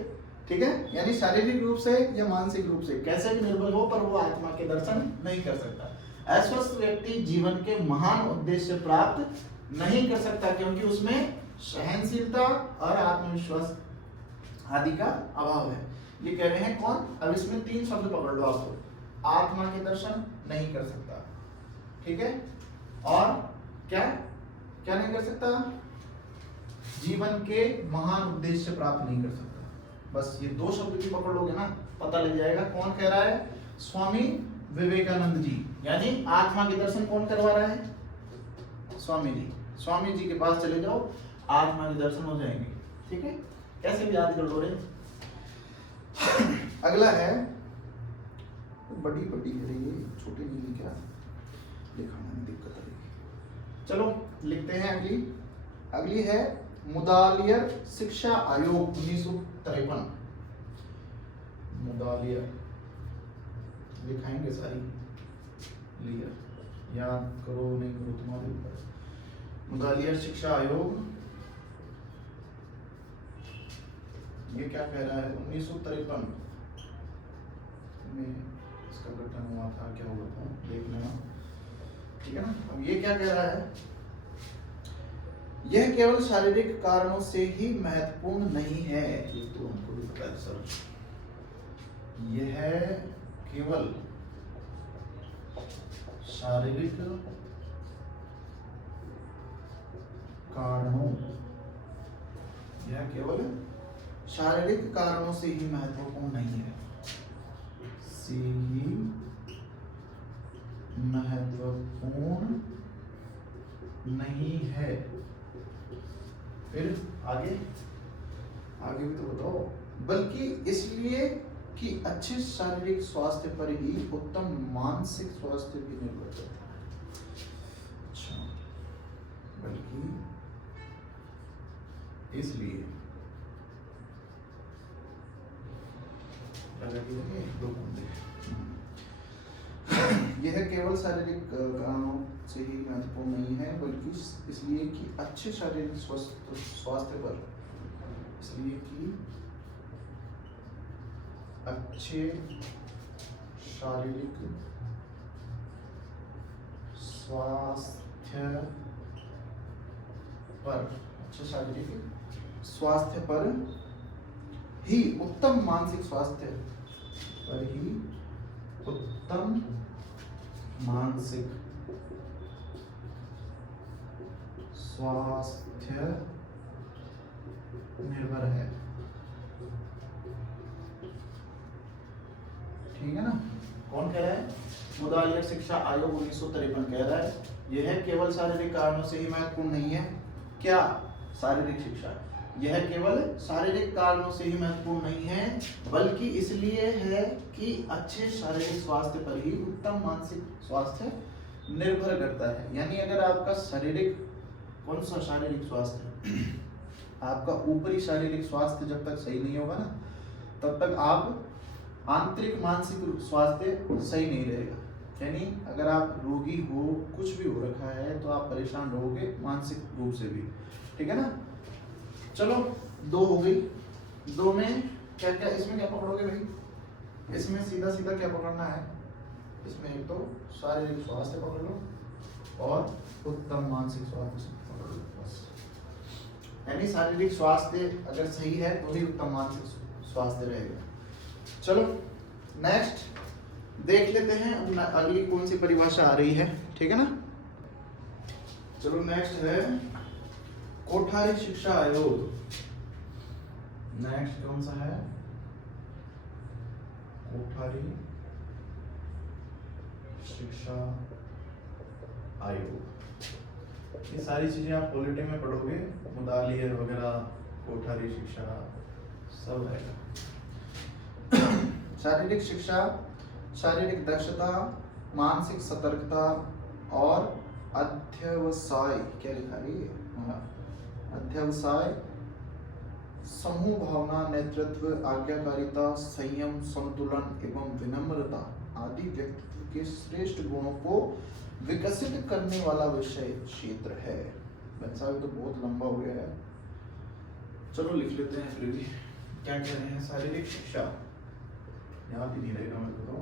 ठीक है। यानी शारीरिक रूप से या मानसिक रूप से कैसे भी निर्बल हो, पर वो आत्मा के दर्शन नहीं कर सकता। अस्वस्थ व्यक्ति जीवन के महान उद्देश्य प्राप्त नहीं कर सकता क्योंकि उसमें सहनशीलता और आत्मविश्वास आदि का अभाव है। ये कह रहे हैं कौन, अब इसमें 3 शब्द पकड़ लो आपको। आत्मा के दर्शन नहीं कर सकता, ठीक है, और क्या क्या नहीं कर सकता, जीवन के महान उद्देश्य प्राप्त नहीं कर सकता। बस ये 2 शब्द भी पकड़ लोगे ना, पता लग जाएगा कौन कह रहा है, स्वामी विवेकानंद जी। यानी आत्मा के दर्शन कौन करवा रहा है, स्वामी जी। स्वामी जी के पास चले जाओ, आत्मा के दर्शन हो जाएंगे, ठीक है। कैसे भी याद कर लो रे। अगला है, बड़ी बड़ी है ये, छोटी नहीं, क्या लिखाने में दिक्कत है। चलो लिखते हैं अगली है मुदालियर शिक्षा आयोग 1953। मुदालियर लिखाएंगे सारी, लियर याद करो नहीं करो तुम्हारे ऊपर। मुदालियर शिक्षा आयोग ये क्या कह रहा है, 1953 में इसका गठन हुआ था, क्या हुआ था देख लेना, ठीक है ना। अब ये क्या कह रहा है, यह केवल शारीरिक कारणों से ही महत्वपूर्ण नहीं है। ये तो हमको भी पता है सर, यह केवल शारीरिक कारणों, यह केवल शारीरिक कारणों से ही महत्वपूर्ण नहीं है, से ही महत्वपूर्ण नहीं है। फिर आगे भी तो बताओ, बल्कि इसलिए कि अच्छे शारीरिक स्वास्थ्य पर ही उत्तम मानसिक स्वास्थ्य भी निर्भर करता है। अच्छा, बल्कि इसलिए यह केवल शारीरिक कारणों से ही महत्वपूर्ण नहीं है, बल्कि इसलिए कि अच्छे शारीरिक स्वास्थ्य पर, इसलिए कि अच्छे शारीरिक स्वास्थ्य पर ही उत्तम मानसिक स्वास्थ्य पर ही उत्तम मानसिक स्वास्थ्य निर्भर है। ठीक है ना। कौन कह रहा है? मुदालिया शिक्षा आयोग 1953 कह रहा है यह केवल शारीरिक कारणों से ही महत्वपूर्ण नहीं है। क्या? शारीरिक शिक्षा यह केवल शारीरिक कारणों से ही महत्वपूर्ण नहीं है, बल्कि इसलिए है कि अच्छे शारीरिक स्वास्थ्य पर ही उत्तम मानसिक स्वास्थ्य निर्भर करता है। यानी अगर आपका शारीरिक, कौन सा शारीरिक स्वास्थ्य, आपका ऊपरी शारीरिक स्वास्थ्य जब तक सही नहीं होगा ना, तब तक आप आंतरिक मानसिक स्वास्थ्य सही नहीं रहेगा। यानी अगर आप रोगी हो, कुछ भी हो रखा है, तो आप परेशान रहोगे मानसिक रूप से भी। ठीक है ना। चलो 2 हो गई। 2 में क्या क्या, इसमें क्या पकड़ोगे भाई? इसमें सीधा सीधा क्या पकड़ना है? इसमें एक तो शारीरिक स्वास्थ्य पकड़ लो और उत्तम मानसिक स्वास्थ्य पकड़ लो बस। यानी शारीरिक स्वास्थ्य अगर सही है तो ही उत्तम मानसिक स्वास्थ्य रहेगा। चलो नेक्स्ट देख लेते हैं अगली कौन सी परिभाषा आ रही है। ठीक है ना। चलो नेक्स्ट है कोठारी शिक्षा आयोग। नेक्स्ट कौन सा है? कोठारी शिक्षा आयोग। ये सारी चीजें आप पॉलिटी में पढ़ोगे, मुदालिया वगैरह, कोठारी शिक्षा सब रहेगा। शारीरिक शिक्षा, शारीरिक दक्षता, मानसिक सतर्कता और अध्यवसाय, क्या लिखा है? अध्यवसाय, समूह भावना, नेतृत्व, आज्ञाकारिता, संयम, संतुलन एवं विनम्रता आदि व्यक्तित्व के श्रेष्ठ गुणों को विकसित करने वाला विषय क्षेत्र है। वैसा भी तो बहुत लंबा हो गया है। चलो लिख लेते हैं फिर भी क्या कह रहे हैं। शारीरिक शिक्षा यहाँ भी नहीं रहेगा मेरे को तो।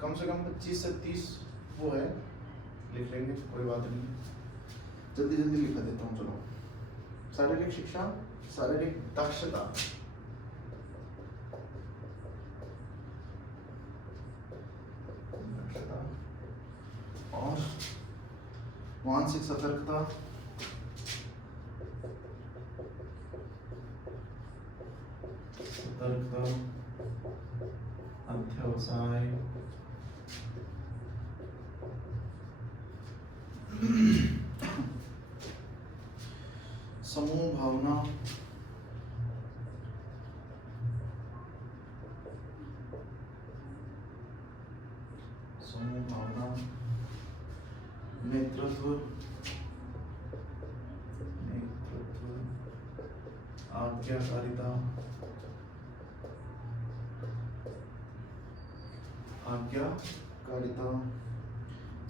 कम से कम 25 से 30 वो है, लिख लेंगे, कोई बात नहीं। जल्दी जल्दी लिखा देता हूँ। चलो शारीरिक शिक्षा, शारीरिक दक्षता, और मानसिक सतर्कता, अध्यवसाय, समूह भावना, नेतृत्व, आज्ञाकारिता,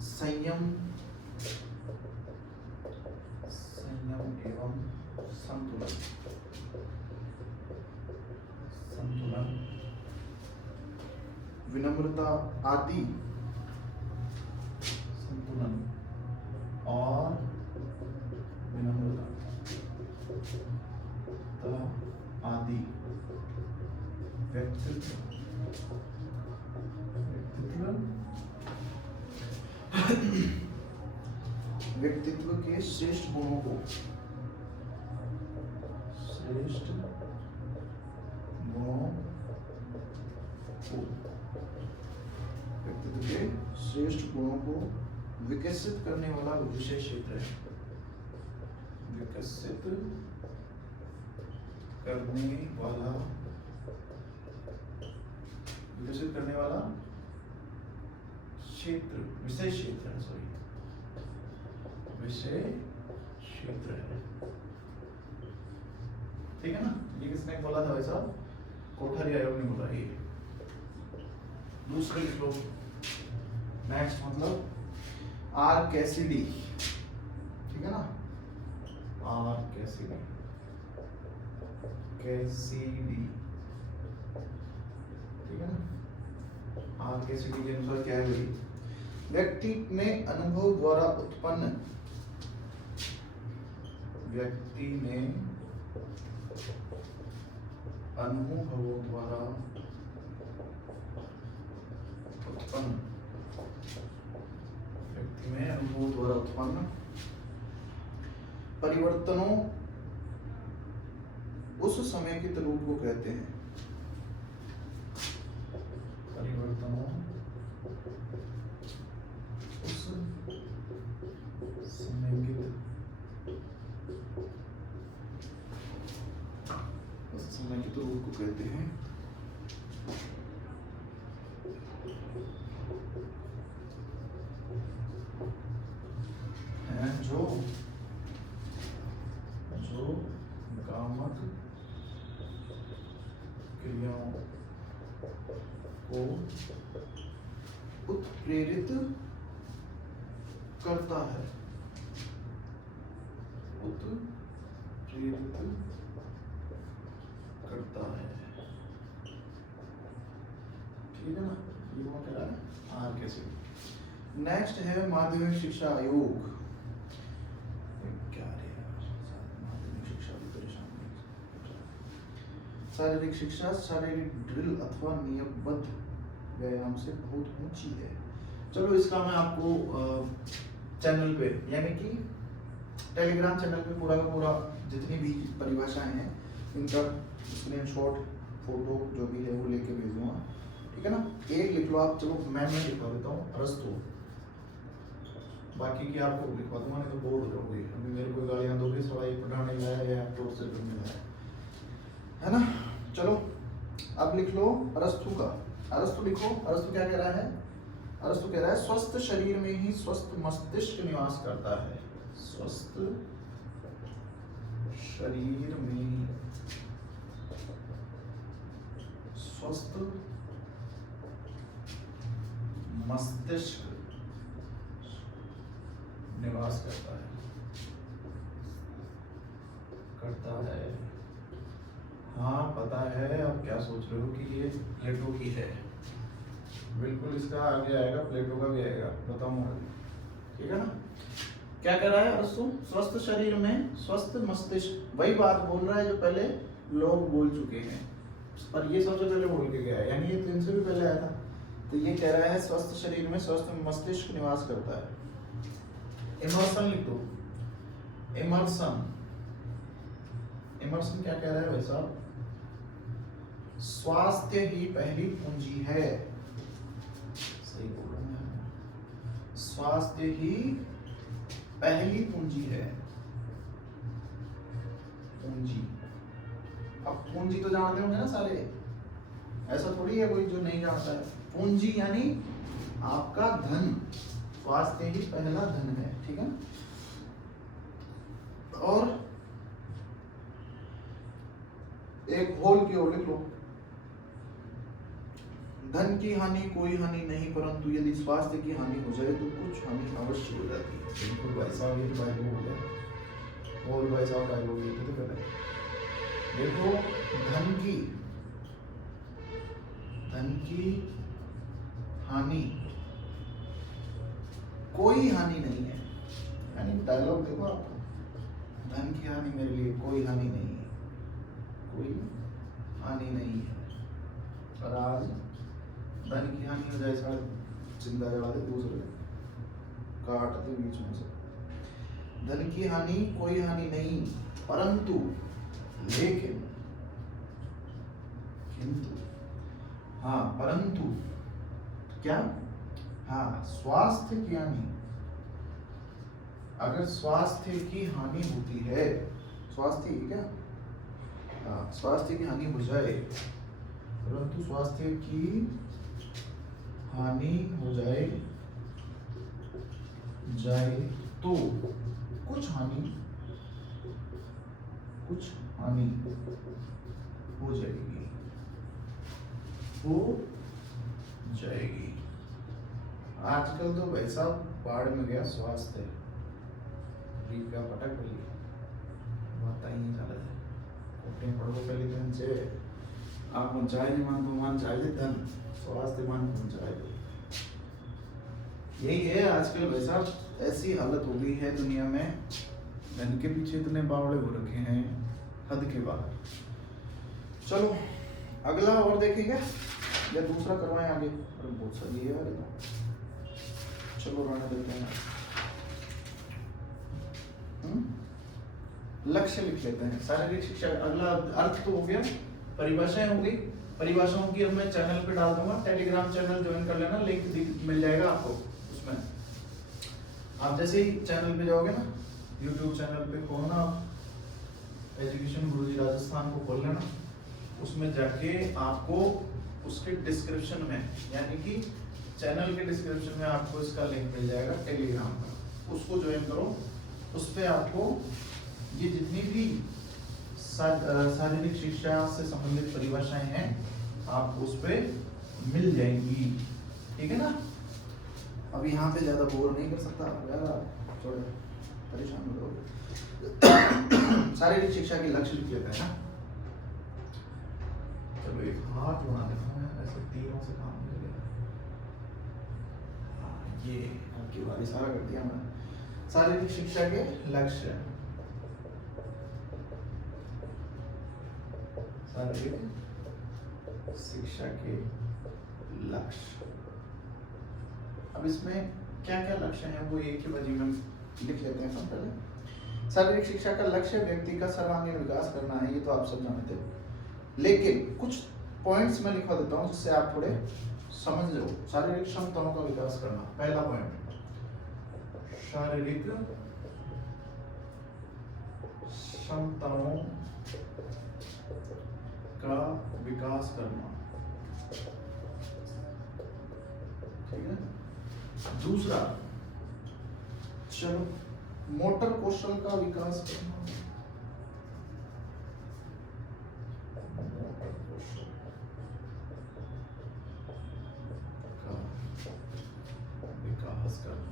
संयम एवं संतुलन, विनम्रता आदि, संतुलन और विनम्रता आदि व्यक्तित्व के श्रेष्ठ गुणों को, व्यक्तित्व के श्रेष्ठ गुणों को विकसित करने वाला विशेष क्षेत्र है। विकसित करने वाला क्षेत्र, विशेष क्षेत्र है, सॉरी, विषय क्षेत्र है। ठीक है ना। ये किसने बोला था वैसा? कोठारी आयोग ने बोला। ये दूसरे लिख लो। नेक्स्ट मतलब आर कैसिडी। ठीक है ना। आर कैसिडी, ठीक है ना। आर कैसिडी के अनुसार क्या है भाई? व्यक्ति में अनुभव द्वारा उत्पन्न व्यक्ति ने अनुभवों द्वारा उत्पन्न, व्यक्ति में अनुभव द्वारा उत्पन्न परिवर्तनों उस समेकित रूप को कहते हैं। परिवर्तनों उस समेकित रूप को कहते हैं। जो कामक क्रियाओं को उत्प्रेरित करता है, उत्प्रेरित करता है। ठीक है ना, ये वो कह रहा है आर कैसे। नेक्स्ट है माध्यमिक शिक्षा आयोग। क्या है यार, माध्यमिक शिक्षा भी परेशान है। शारीरिक शिक्षा शारीरिक ड्रिल अथवा नियमबद्ध व्यायाम से बहुत ऊंची है। चलो इसका मैं आपको चैनल पे यानी कि टेलीग्राम चैनल पे पूरा का पूरा जितनी भी परिभाषाएं हैं इनका स्क्रीनशॉट फोटो जो भी है वो लेके भेजूंगा। ठीक है ना, एक लिख लो आप। चलो मैं लिखवा देता हूँ अरस्तु, बाकी की आपको लिखवा दूंगा, नहीं तो बोर हो जाओगे। अभी मेरे को गालियां दोगे, साला ये पढ़ाने लाया या टॉर्चर करने लाया है ना। चलो अब लिख लो अरस्तु का। अरस्तु लिखो। अरस्तु क्या कह रहा है? अरस्तु कह रहा है स्वस्थ शरीर में ही स्वस्थ मस्तिष्क निवास करता है। स्वस्थ शरीर में स्वस्थ मस्तिष्क निवास करता है। हाँ पता है, अब क्या सोच रहे हो कि ये प्लेटो की है। बिल्कुल इसका आगे आएगा, प्लेटो का भी आएगा, बताऊंगा। ठीक है ना। क्या कह रहा है अरस्तु? स्वस्थ शरीर में स्वस्थ मस्तिष्क, वही बात बोल रहा है जो पहले लोग बोल चुके हैं, पर ये सबसे पहले बोल के गया है, यानी ये 300 भी पहले आया था। तो ये कह रहा है स्वस्थ शरीर में स्वस्थ मस्तिष्क निवास करता है। इमर्सन लिख दो। इमर्सन, इमर्सन क्या कह रहा है भाई साहब? स्वास्थ्य ही पहली पूंजी है। सही बोल रहा है, स्वास्थ्य ही पहली पूंजी है। पूंजी, अब पूंजी तो जानते होंगे ना सारे, ऐसा थोड़ी है कोई जो नहीं जानता है। पूंजी यानी आपका धन, स्वास्थ्य ही पहला धन है। ठीक है। और एक होल की ओर लिख लो। धन की हानि कोई हानि नहीं, परंतु यदि स्वास्थ्य की हानि हो जाए तो कुछ हानि अवश्य हो जाती है। बिल्कुल भाई साहब, ये तो डायलॉग हो गया। और भाई साहब डायलॉग लिखे थे पहले। देखो धन की हानि कोई हानि नहीं है, यानी डायलॉग देखो आप, धन की हानि मेरे लिए कोई हानि नहीं है, कोई हानि नहीं है। और आज धन की हानि हो जाए, सारे जिंदा जला दे, दूसरे काट दे बीच में से। धन की हानि कोई हानि नहीं, परंतु लेकिन किंतु, हाँ परंतु क्या, हाँ स्वास्थ्य की हानि, अगर स्वास्थ्य की हानि होती है, स्वास्थ्य क्या, हाँ स्वास्थ्य की हानि हो जाए, परंतु स्वास्थ्य की हानि हो जाए तो कुछ हानि हो जाएगी। आजकल तो भाई साहब बाढ़ में गया स्वास्थ्य, का पटक पड़ी बताइए चला है अपने पढ़ो पहले दिन से आप पंचायत मान तो मान चाहिए धन, स्वास्थ्य मान पंचायत। यही है आजकल भाई साहब, ऐसी हालत हो गई है दुनिया में धन के पीछे इतने बावड़े हो रखे हैं, हद के बाहर। चलो अगला और देखेंगे या दूसरा करवाएं आगे? अरे बहुत सारी है यार ये तो। चलो रहने देते हैं। लक्ष्य लिख लेते हैं। शारीरिक शिक्षा अगला अर्थ तो हो गया, परिभाषाएं हो गई। परिभाषाओं की अब मैं चैनल पे डाल दूंगा, टेलीग्राम चैनल ज्वाइन कर लेना, लिंक मिल जाएगा आपको उसमें। आप जैसे ही चैनल पे जाओगे ना, यूट्यूब चैनल पे खोलना आप, एजुकेशन गुरुजी राजस्थान को खोल लेना, उसमें जाके आपको उसके डिस्क्रिप्शन में, यानी कि चैनल के डिस्क्रिप्शन में आपको इसका लिंक मिल जाएगा टेलीग्राम का, उसको ज्वाइन करो। उस पर आपको ये जितनी भी शारीरिक शिक्षा से संबंधित परिभाषाएं हैं आपको उस पे मिल जाएंगी, ठीक है ना। अब यहाँ पे ज्यादा बोर नहीं कर सकता यार, थोड़ा परेशान हो जाओगे। शारीरिक शिक्षा के लक्ष्य लिख लेते हैं ना। चलो एक हाथ बना देता हूँ, ऐसे तीरों से काम मिलेगा। ये आपकी बारी, सारा कर दिया मैंने। शारीरिक शिक्षा के लक्ष्य, शारीरिक शिक्षा के लक्ष्य। अब इसमें क्या क्या लक्ष्य हैं वो एक ही बाजी में लिख लेते हैं। पहले शारीरिक शिक्षा का लक्ष्य व्यक्ति का सर्वांगीण विकास करना है, ये तो आप सब जानते हो, लेकिन कुछ पॉइंट्स में लिखवा देता हूँ जिससे आप थोड़े समझ लो। शारीरिक क्षमताओं का विकास करना, पहला पॉइंट, शारीरिक क्षमताओं का विकास करना, ठीक है। दूसरा, चलो मोटर कौशल का विकास करना, मोटर कौशल का विकास करना।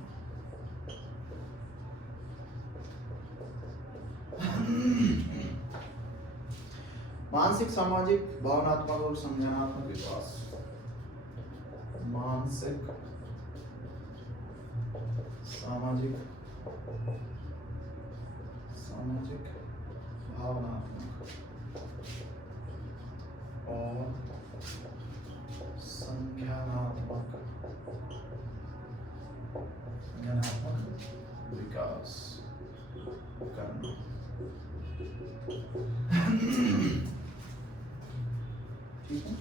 मानसिक, सामाजिक, भावनात्मक और संज्ञानात्मक विकास, मानसिक, सामाजिक, भावनात्मक और संज्ञानात्मक विकास करना। ठीक है।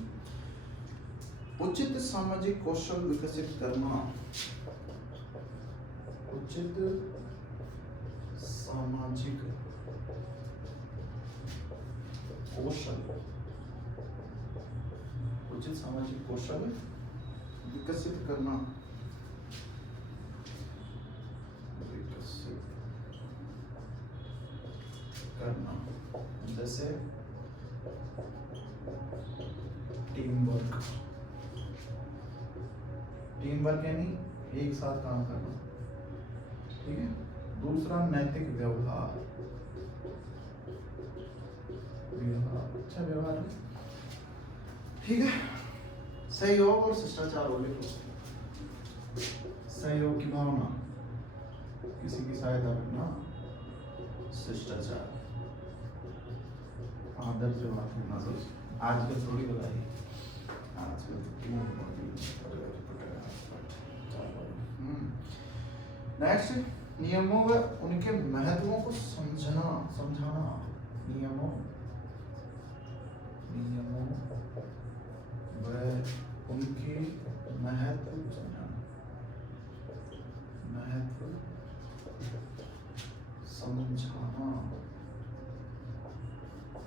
उचित सामाजिक कौशल विकसित करना, उचित सामाजिक कौशल, उचित सामाजिक कौशल विकसित करना, विकसित करना, जैसे टीम वर्क, टीम वर्क यानी एक साथ काम करना, ठीक है। दूसरा नैतिक व्यवहार, अच्छा व्यवहार है, ठीक है। सहयोग और शिष्टाचार हो गए, सहयोग की भावना, किसी की सहायता करना, शिष्टाचार, आदर से बात करना। सब आजकल थोड़ी बताइए, आजकल नेक्स्ट, नियमों व उनके महत्वों को समझाना, नियमों व उनके महत्व को समझाना, महत्व समझाना,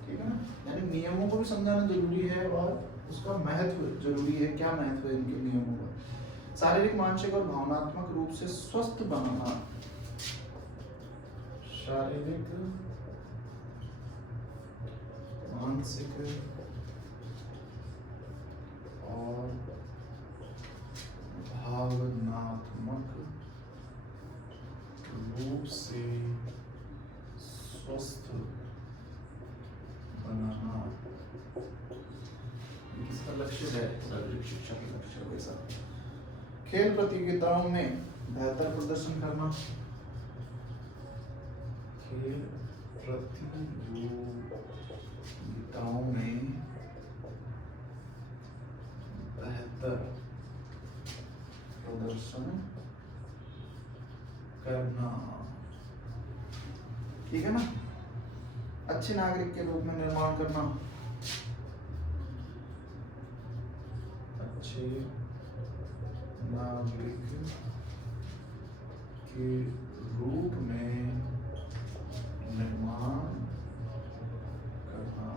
ठीक है ना। यानी नियमों को भी समझाना जरूरी है और उसका महत्व जरूरी है। क्या महत्व है इनके नियमों का? शारीरिक, मानसिक और भावनात्मक रूप से स्वस्थ बनाना, शारीरिक, मानसिक और भावनात्मक रूप से स्वस्थ बनाना, इसका लक्ष्य है शारीरिक शिक्षा के लक्ष्य। वैसा खेल प्रतियोगिताओं में बेहतर प्रदर्शन करना, खेल प्रतियोगिताओं में बेहतर प्रदर्शन करना। ठीक है ना, अच्छे नागरिक के रूप में निर्माण करना, अच्छे नागरिक के रूप में निर्माण करना।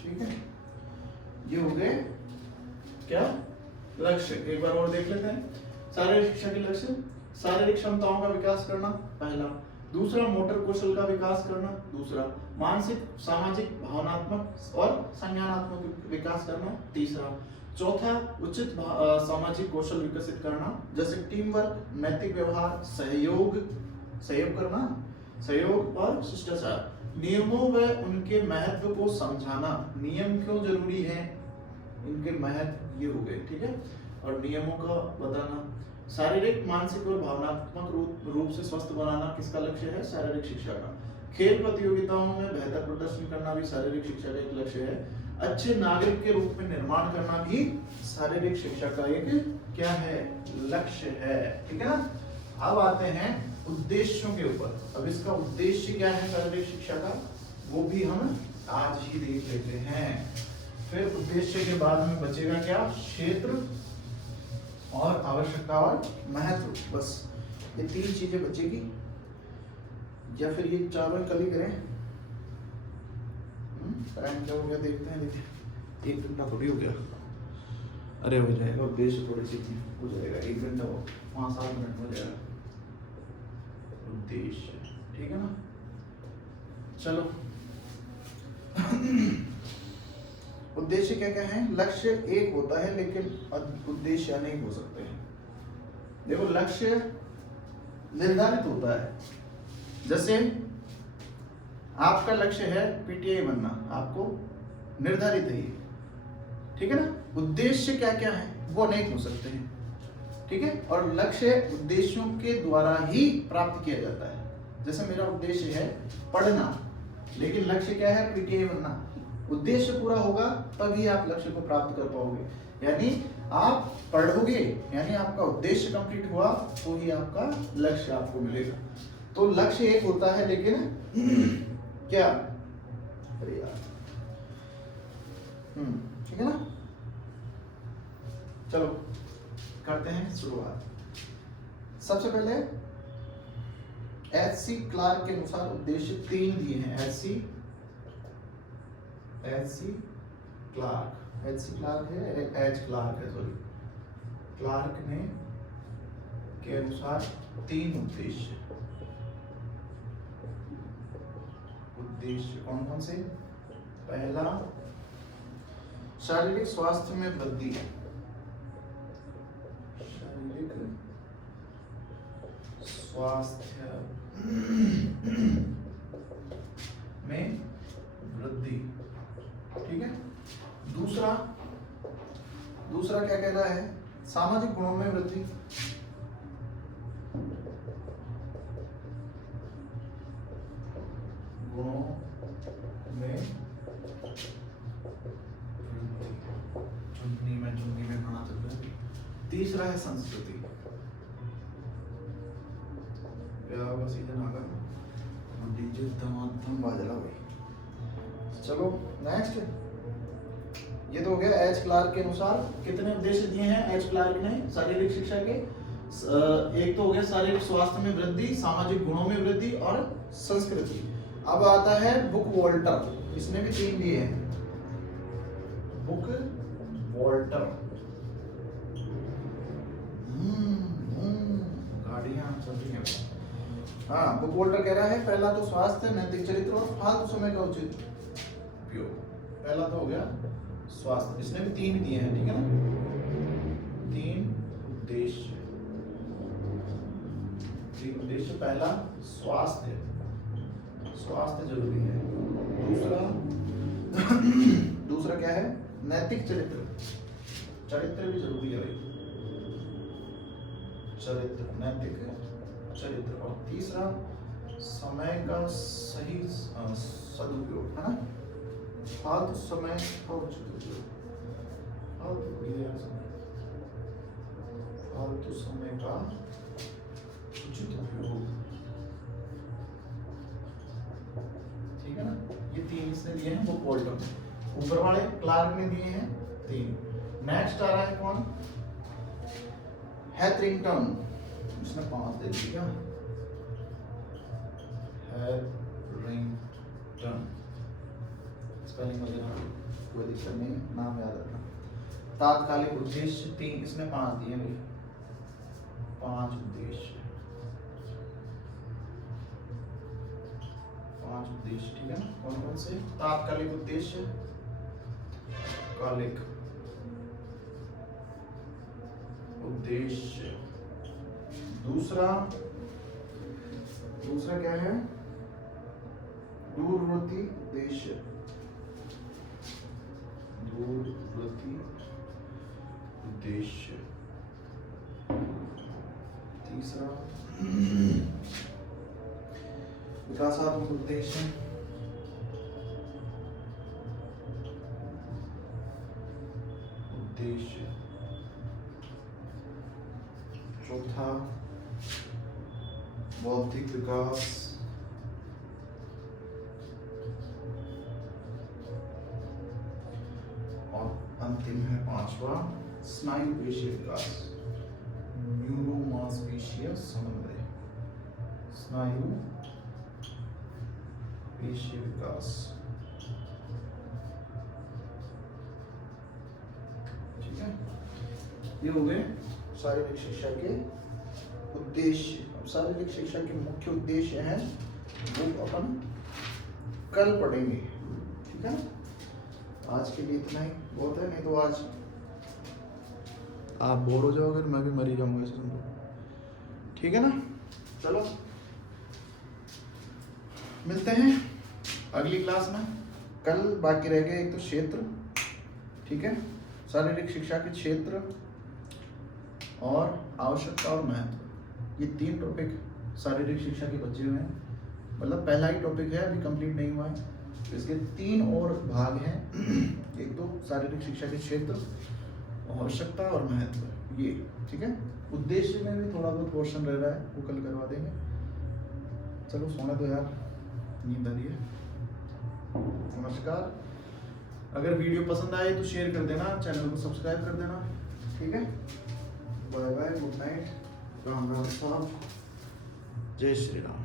ठीक है, ये हो गए क्या लक्ष्य। एक बार और देख लेते हैं। शारीरिक शिक्षा के लक्ष्य, शारीरिक क्षमताओं का विकास करना पहला, दूसरा मोटर कौशल का विकास करना, दूसरा मानसिक सामाजिक भावनात्मक और संज्ञानात्मक विकास करना, तीसरा, चौथा उचित सामाजिक कौशल विकसित करना जैसे टीम वर्क, नैतिक व्यवहार, सहयोग करना, सहयोग और शिष्टाचार, नियमों व उनके महत्व को समझाना, नियम क्यों जरूरी है, इनके महत्व ये हो गए। ठीक है, और नियमों का बताना, शारीरिक मानसिक और भावनात्मक रूप से स्वस्थ बनाना किसका लक्ष्य है, शारीरिक शिक्षा का। खेल प्रतियोगिताओं में बेहतर प्रदर्शन करना भी शारीरिक शिक्षा का एक लक्ष्य है। अच्छे नागरिक के रूप में निर्माण करना भी शारीरिक शिक्षा का एक क्या है, लक्ष्य है। ठीक है ना, अब आते हैं उद्देश्यों के ऊपर। अब इसका उद्देश्य क्या है शारीरिक शिक्षा का, वो भी हम आज ही देख लेते हैं। फिर उद्देश्य के बाद में बचेगा क्या, क्षेत्र और आवश्यकता और महत्व, बस ये तीन चीजें बचेगी, या फिर ये चारों कल ही करें। टाइम क्या हो गया देखते हैं, देखिए 1 घंटा थोड़ी हो गया, अरे हो जाएगा, उद्देश्य थोड़ी सी हो जाएगा, 1 घंटा 5-7 मिनट हो जाएगा उद्देश्य। ठीक है ना, चलो उद्देश्य क्या क्या है, लक्ष्य एक होता है लेकिन उद्देश्य अनेक हो सकते हैं। देखो लक्ष्य निर्धारित होता है, जैसे आपका लक्ष्य है पीटीआई बनना, आपको निर्धारित है ये। ठीक है ना, उद्देश्य क्या क्या है वो अनेक हो सकते हैं। ठीक है, और लक्ष्य उद्देश्यों के द्वारा ही प्राप्त किया जाता है। जैसे मेरा उद्देश्य है पढ़ना, लेकिन लक्ष्य क्या है, पीटीआई बनना। उद्देश्य पूरा होगा तभी आप लक्ष्य को प्राप्त कर पाओगे, यानी आप पढ़ोगे, यानी आपका उद्देश्य कंप्लीट हुआ तो ही आपका लक्ष्य आपको मिलेगा। तो लक्ष्य एक होता है लेकिन क्या, अरे यार, ठीक है ना, चलो करते हैं शुरुआत। सबसे पहले एच.सी. क्लार्क के अनुसार उद्देश्य 3 दिए हैं। एच.सी. क्लार्क है, सॉरी, क्लार्क ने के अनुसार 3 उद्देश्य कौन कौन से, पहला शारीरिक स्वास्थ्य में वृद्धि, शारीरिक स्वास्थ्य में वृद्धि। ठीक है, दूसरा क्या कह रहा है, सामाजिक गुणों में वृद्धि, गुणों में चुन्नी में बना सकते हैं। तीसरा है संस्कृति, ब्याह का सीजन आ गया, डीजे धमाधम बाजला भाई। चलो नेक्स्ट, ये तो हो गया एच क्लार्क के अनुसार कितने उद्देश्य दिए हैं एच क्लार्क ने शारीरिक शिक्षा के। एक तो हो गया शारीरिक स्वास्थ्य में वृद्धि, सामाजिक गुणों में वृद्धि और संस्कृति। अब आता है बुक वॉल्टर, इसने भी 3 दिए हैं। बुक वॉल्टर, गाड़ियां चल रही हैं। हाँ, बुक वॉल्टर कह रहा है पहला तो स्वास्थ्य, नैतिक चरित्र और फालतू समय का उचित उपयोग। पहला तो हो गया स्वास्थ्य, इसने भी 3 दिए हैं। ठीक है ना, 3 उद्देश्य। पहला स्वास्थ्य जरूरी है। दूसरा क्या है, नैतिक चरित्र भी जरूरी है भाई, चरित्र नैतिक चरित्र, और तीसरा समय का सही सदुपयोग, है ना। फालतू समय का उचित उपयोग, फालतू समय का उचित उपयोग, ठीक है ना। ये 3 इसने दिए हैं, वो बोल्टन। ऊपर वाले क्लार्क ने दिए हैं 3। नेक्स्ट आ रहा है कौन, हैथरिंगटन, इसने 5 दे दिया। हैथरिंगटन, स्पेलिंग वगैरह कोई दिक्कत नहीं, नाम याद रखना। तात्कालिक उद्देश्य 3, इसने 5 दिए भाई, 5 उद्देश्य, 5 उद्देश्य, ठीक है ना। कौन कौन से, तात्कालिक उद्देश्य, कालिक उद्देश्य। दूसरा क्या है, दूरवर्ती उद्देश्य, दूरवर्ती उद्देश्य। तीसरा विकासात्मक उद्देश्य, उद्देश्य। चौथा बौद्धिक विकास, और अंतिम है 5वां स्नायु पेशीय विकास, न्यूरोमांसपेशीय समन्वय, स्नायु पेशीय विकास, ठीक है। ये हो गए शारीरिक शिक्षा के उद्देश्य। अब शारीरिक शिक्षा के मुख्य उद्देश्य हैं वो अपन कल पढ़ेंगे, ठीक है। आज के लिए इतना ही बहुत है, नहीं तो आज आप बोर हो जाओगे, मैं भी मरी जाऊंगा इसे सुन, ठीक है ना। चलो मिलते हैं अगली क्लास में। कल बाकी रह गए एक तो क्षेत्र, ठीक है, शारीरिक शिक्षा के क्षेत्र और आवश्यकता और महत्व, ये 3 टॉपिक शारीरिक शिक्षा के बचे हुए हैं। मतलब पहला ही टॉपिक है, अभी कंप्लीट नहीं हुआ है, तो इसके 3 और भाग हैं। एक तो शारीरिक शिक्षा के क्षेत्र, आवश्यकता और महत्व, ये ठीक है। उद्देश्य में भी थोड़ा बहुत पोर्शन रह रहा है, वो कल करवा देंगे। चलो सोने दो यार, नींद आ रही है। नमस्कार, अगर वीडियो पसंद आए तो शेयर कर देना, चैनल को सब्सक्राइब कर देना, ठीक है। Bye bye, good night, Ram Ram साहब, जय श्री राम।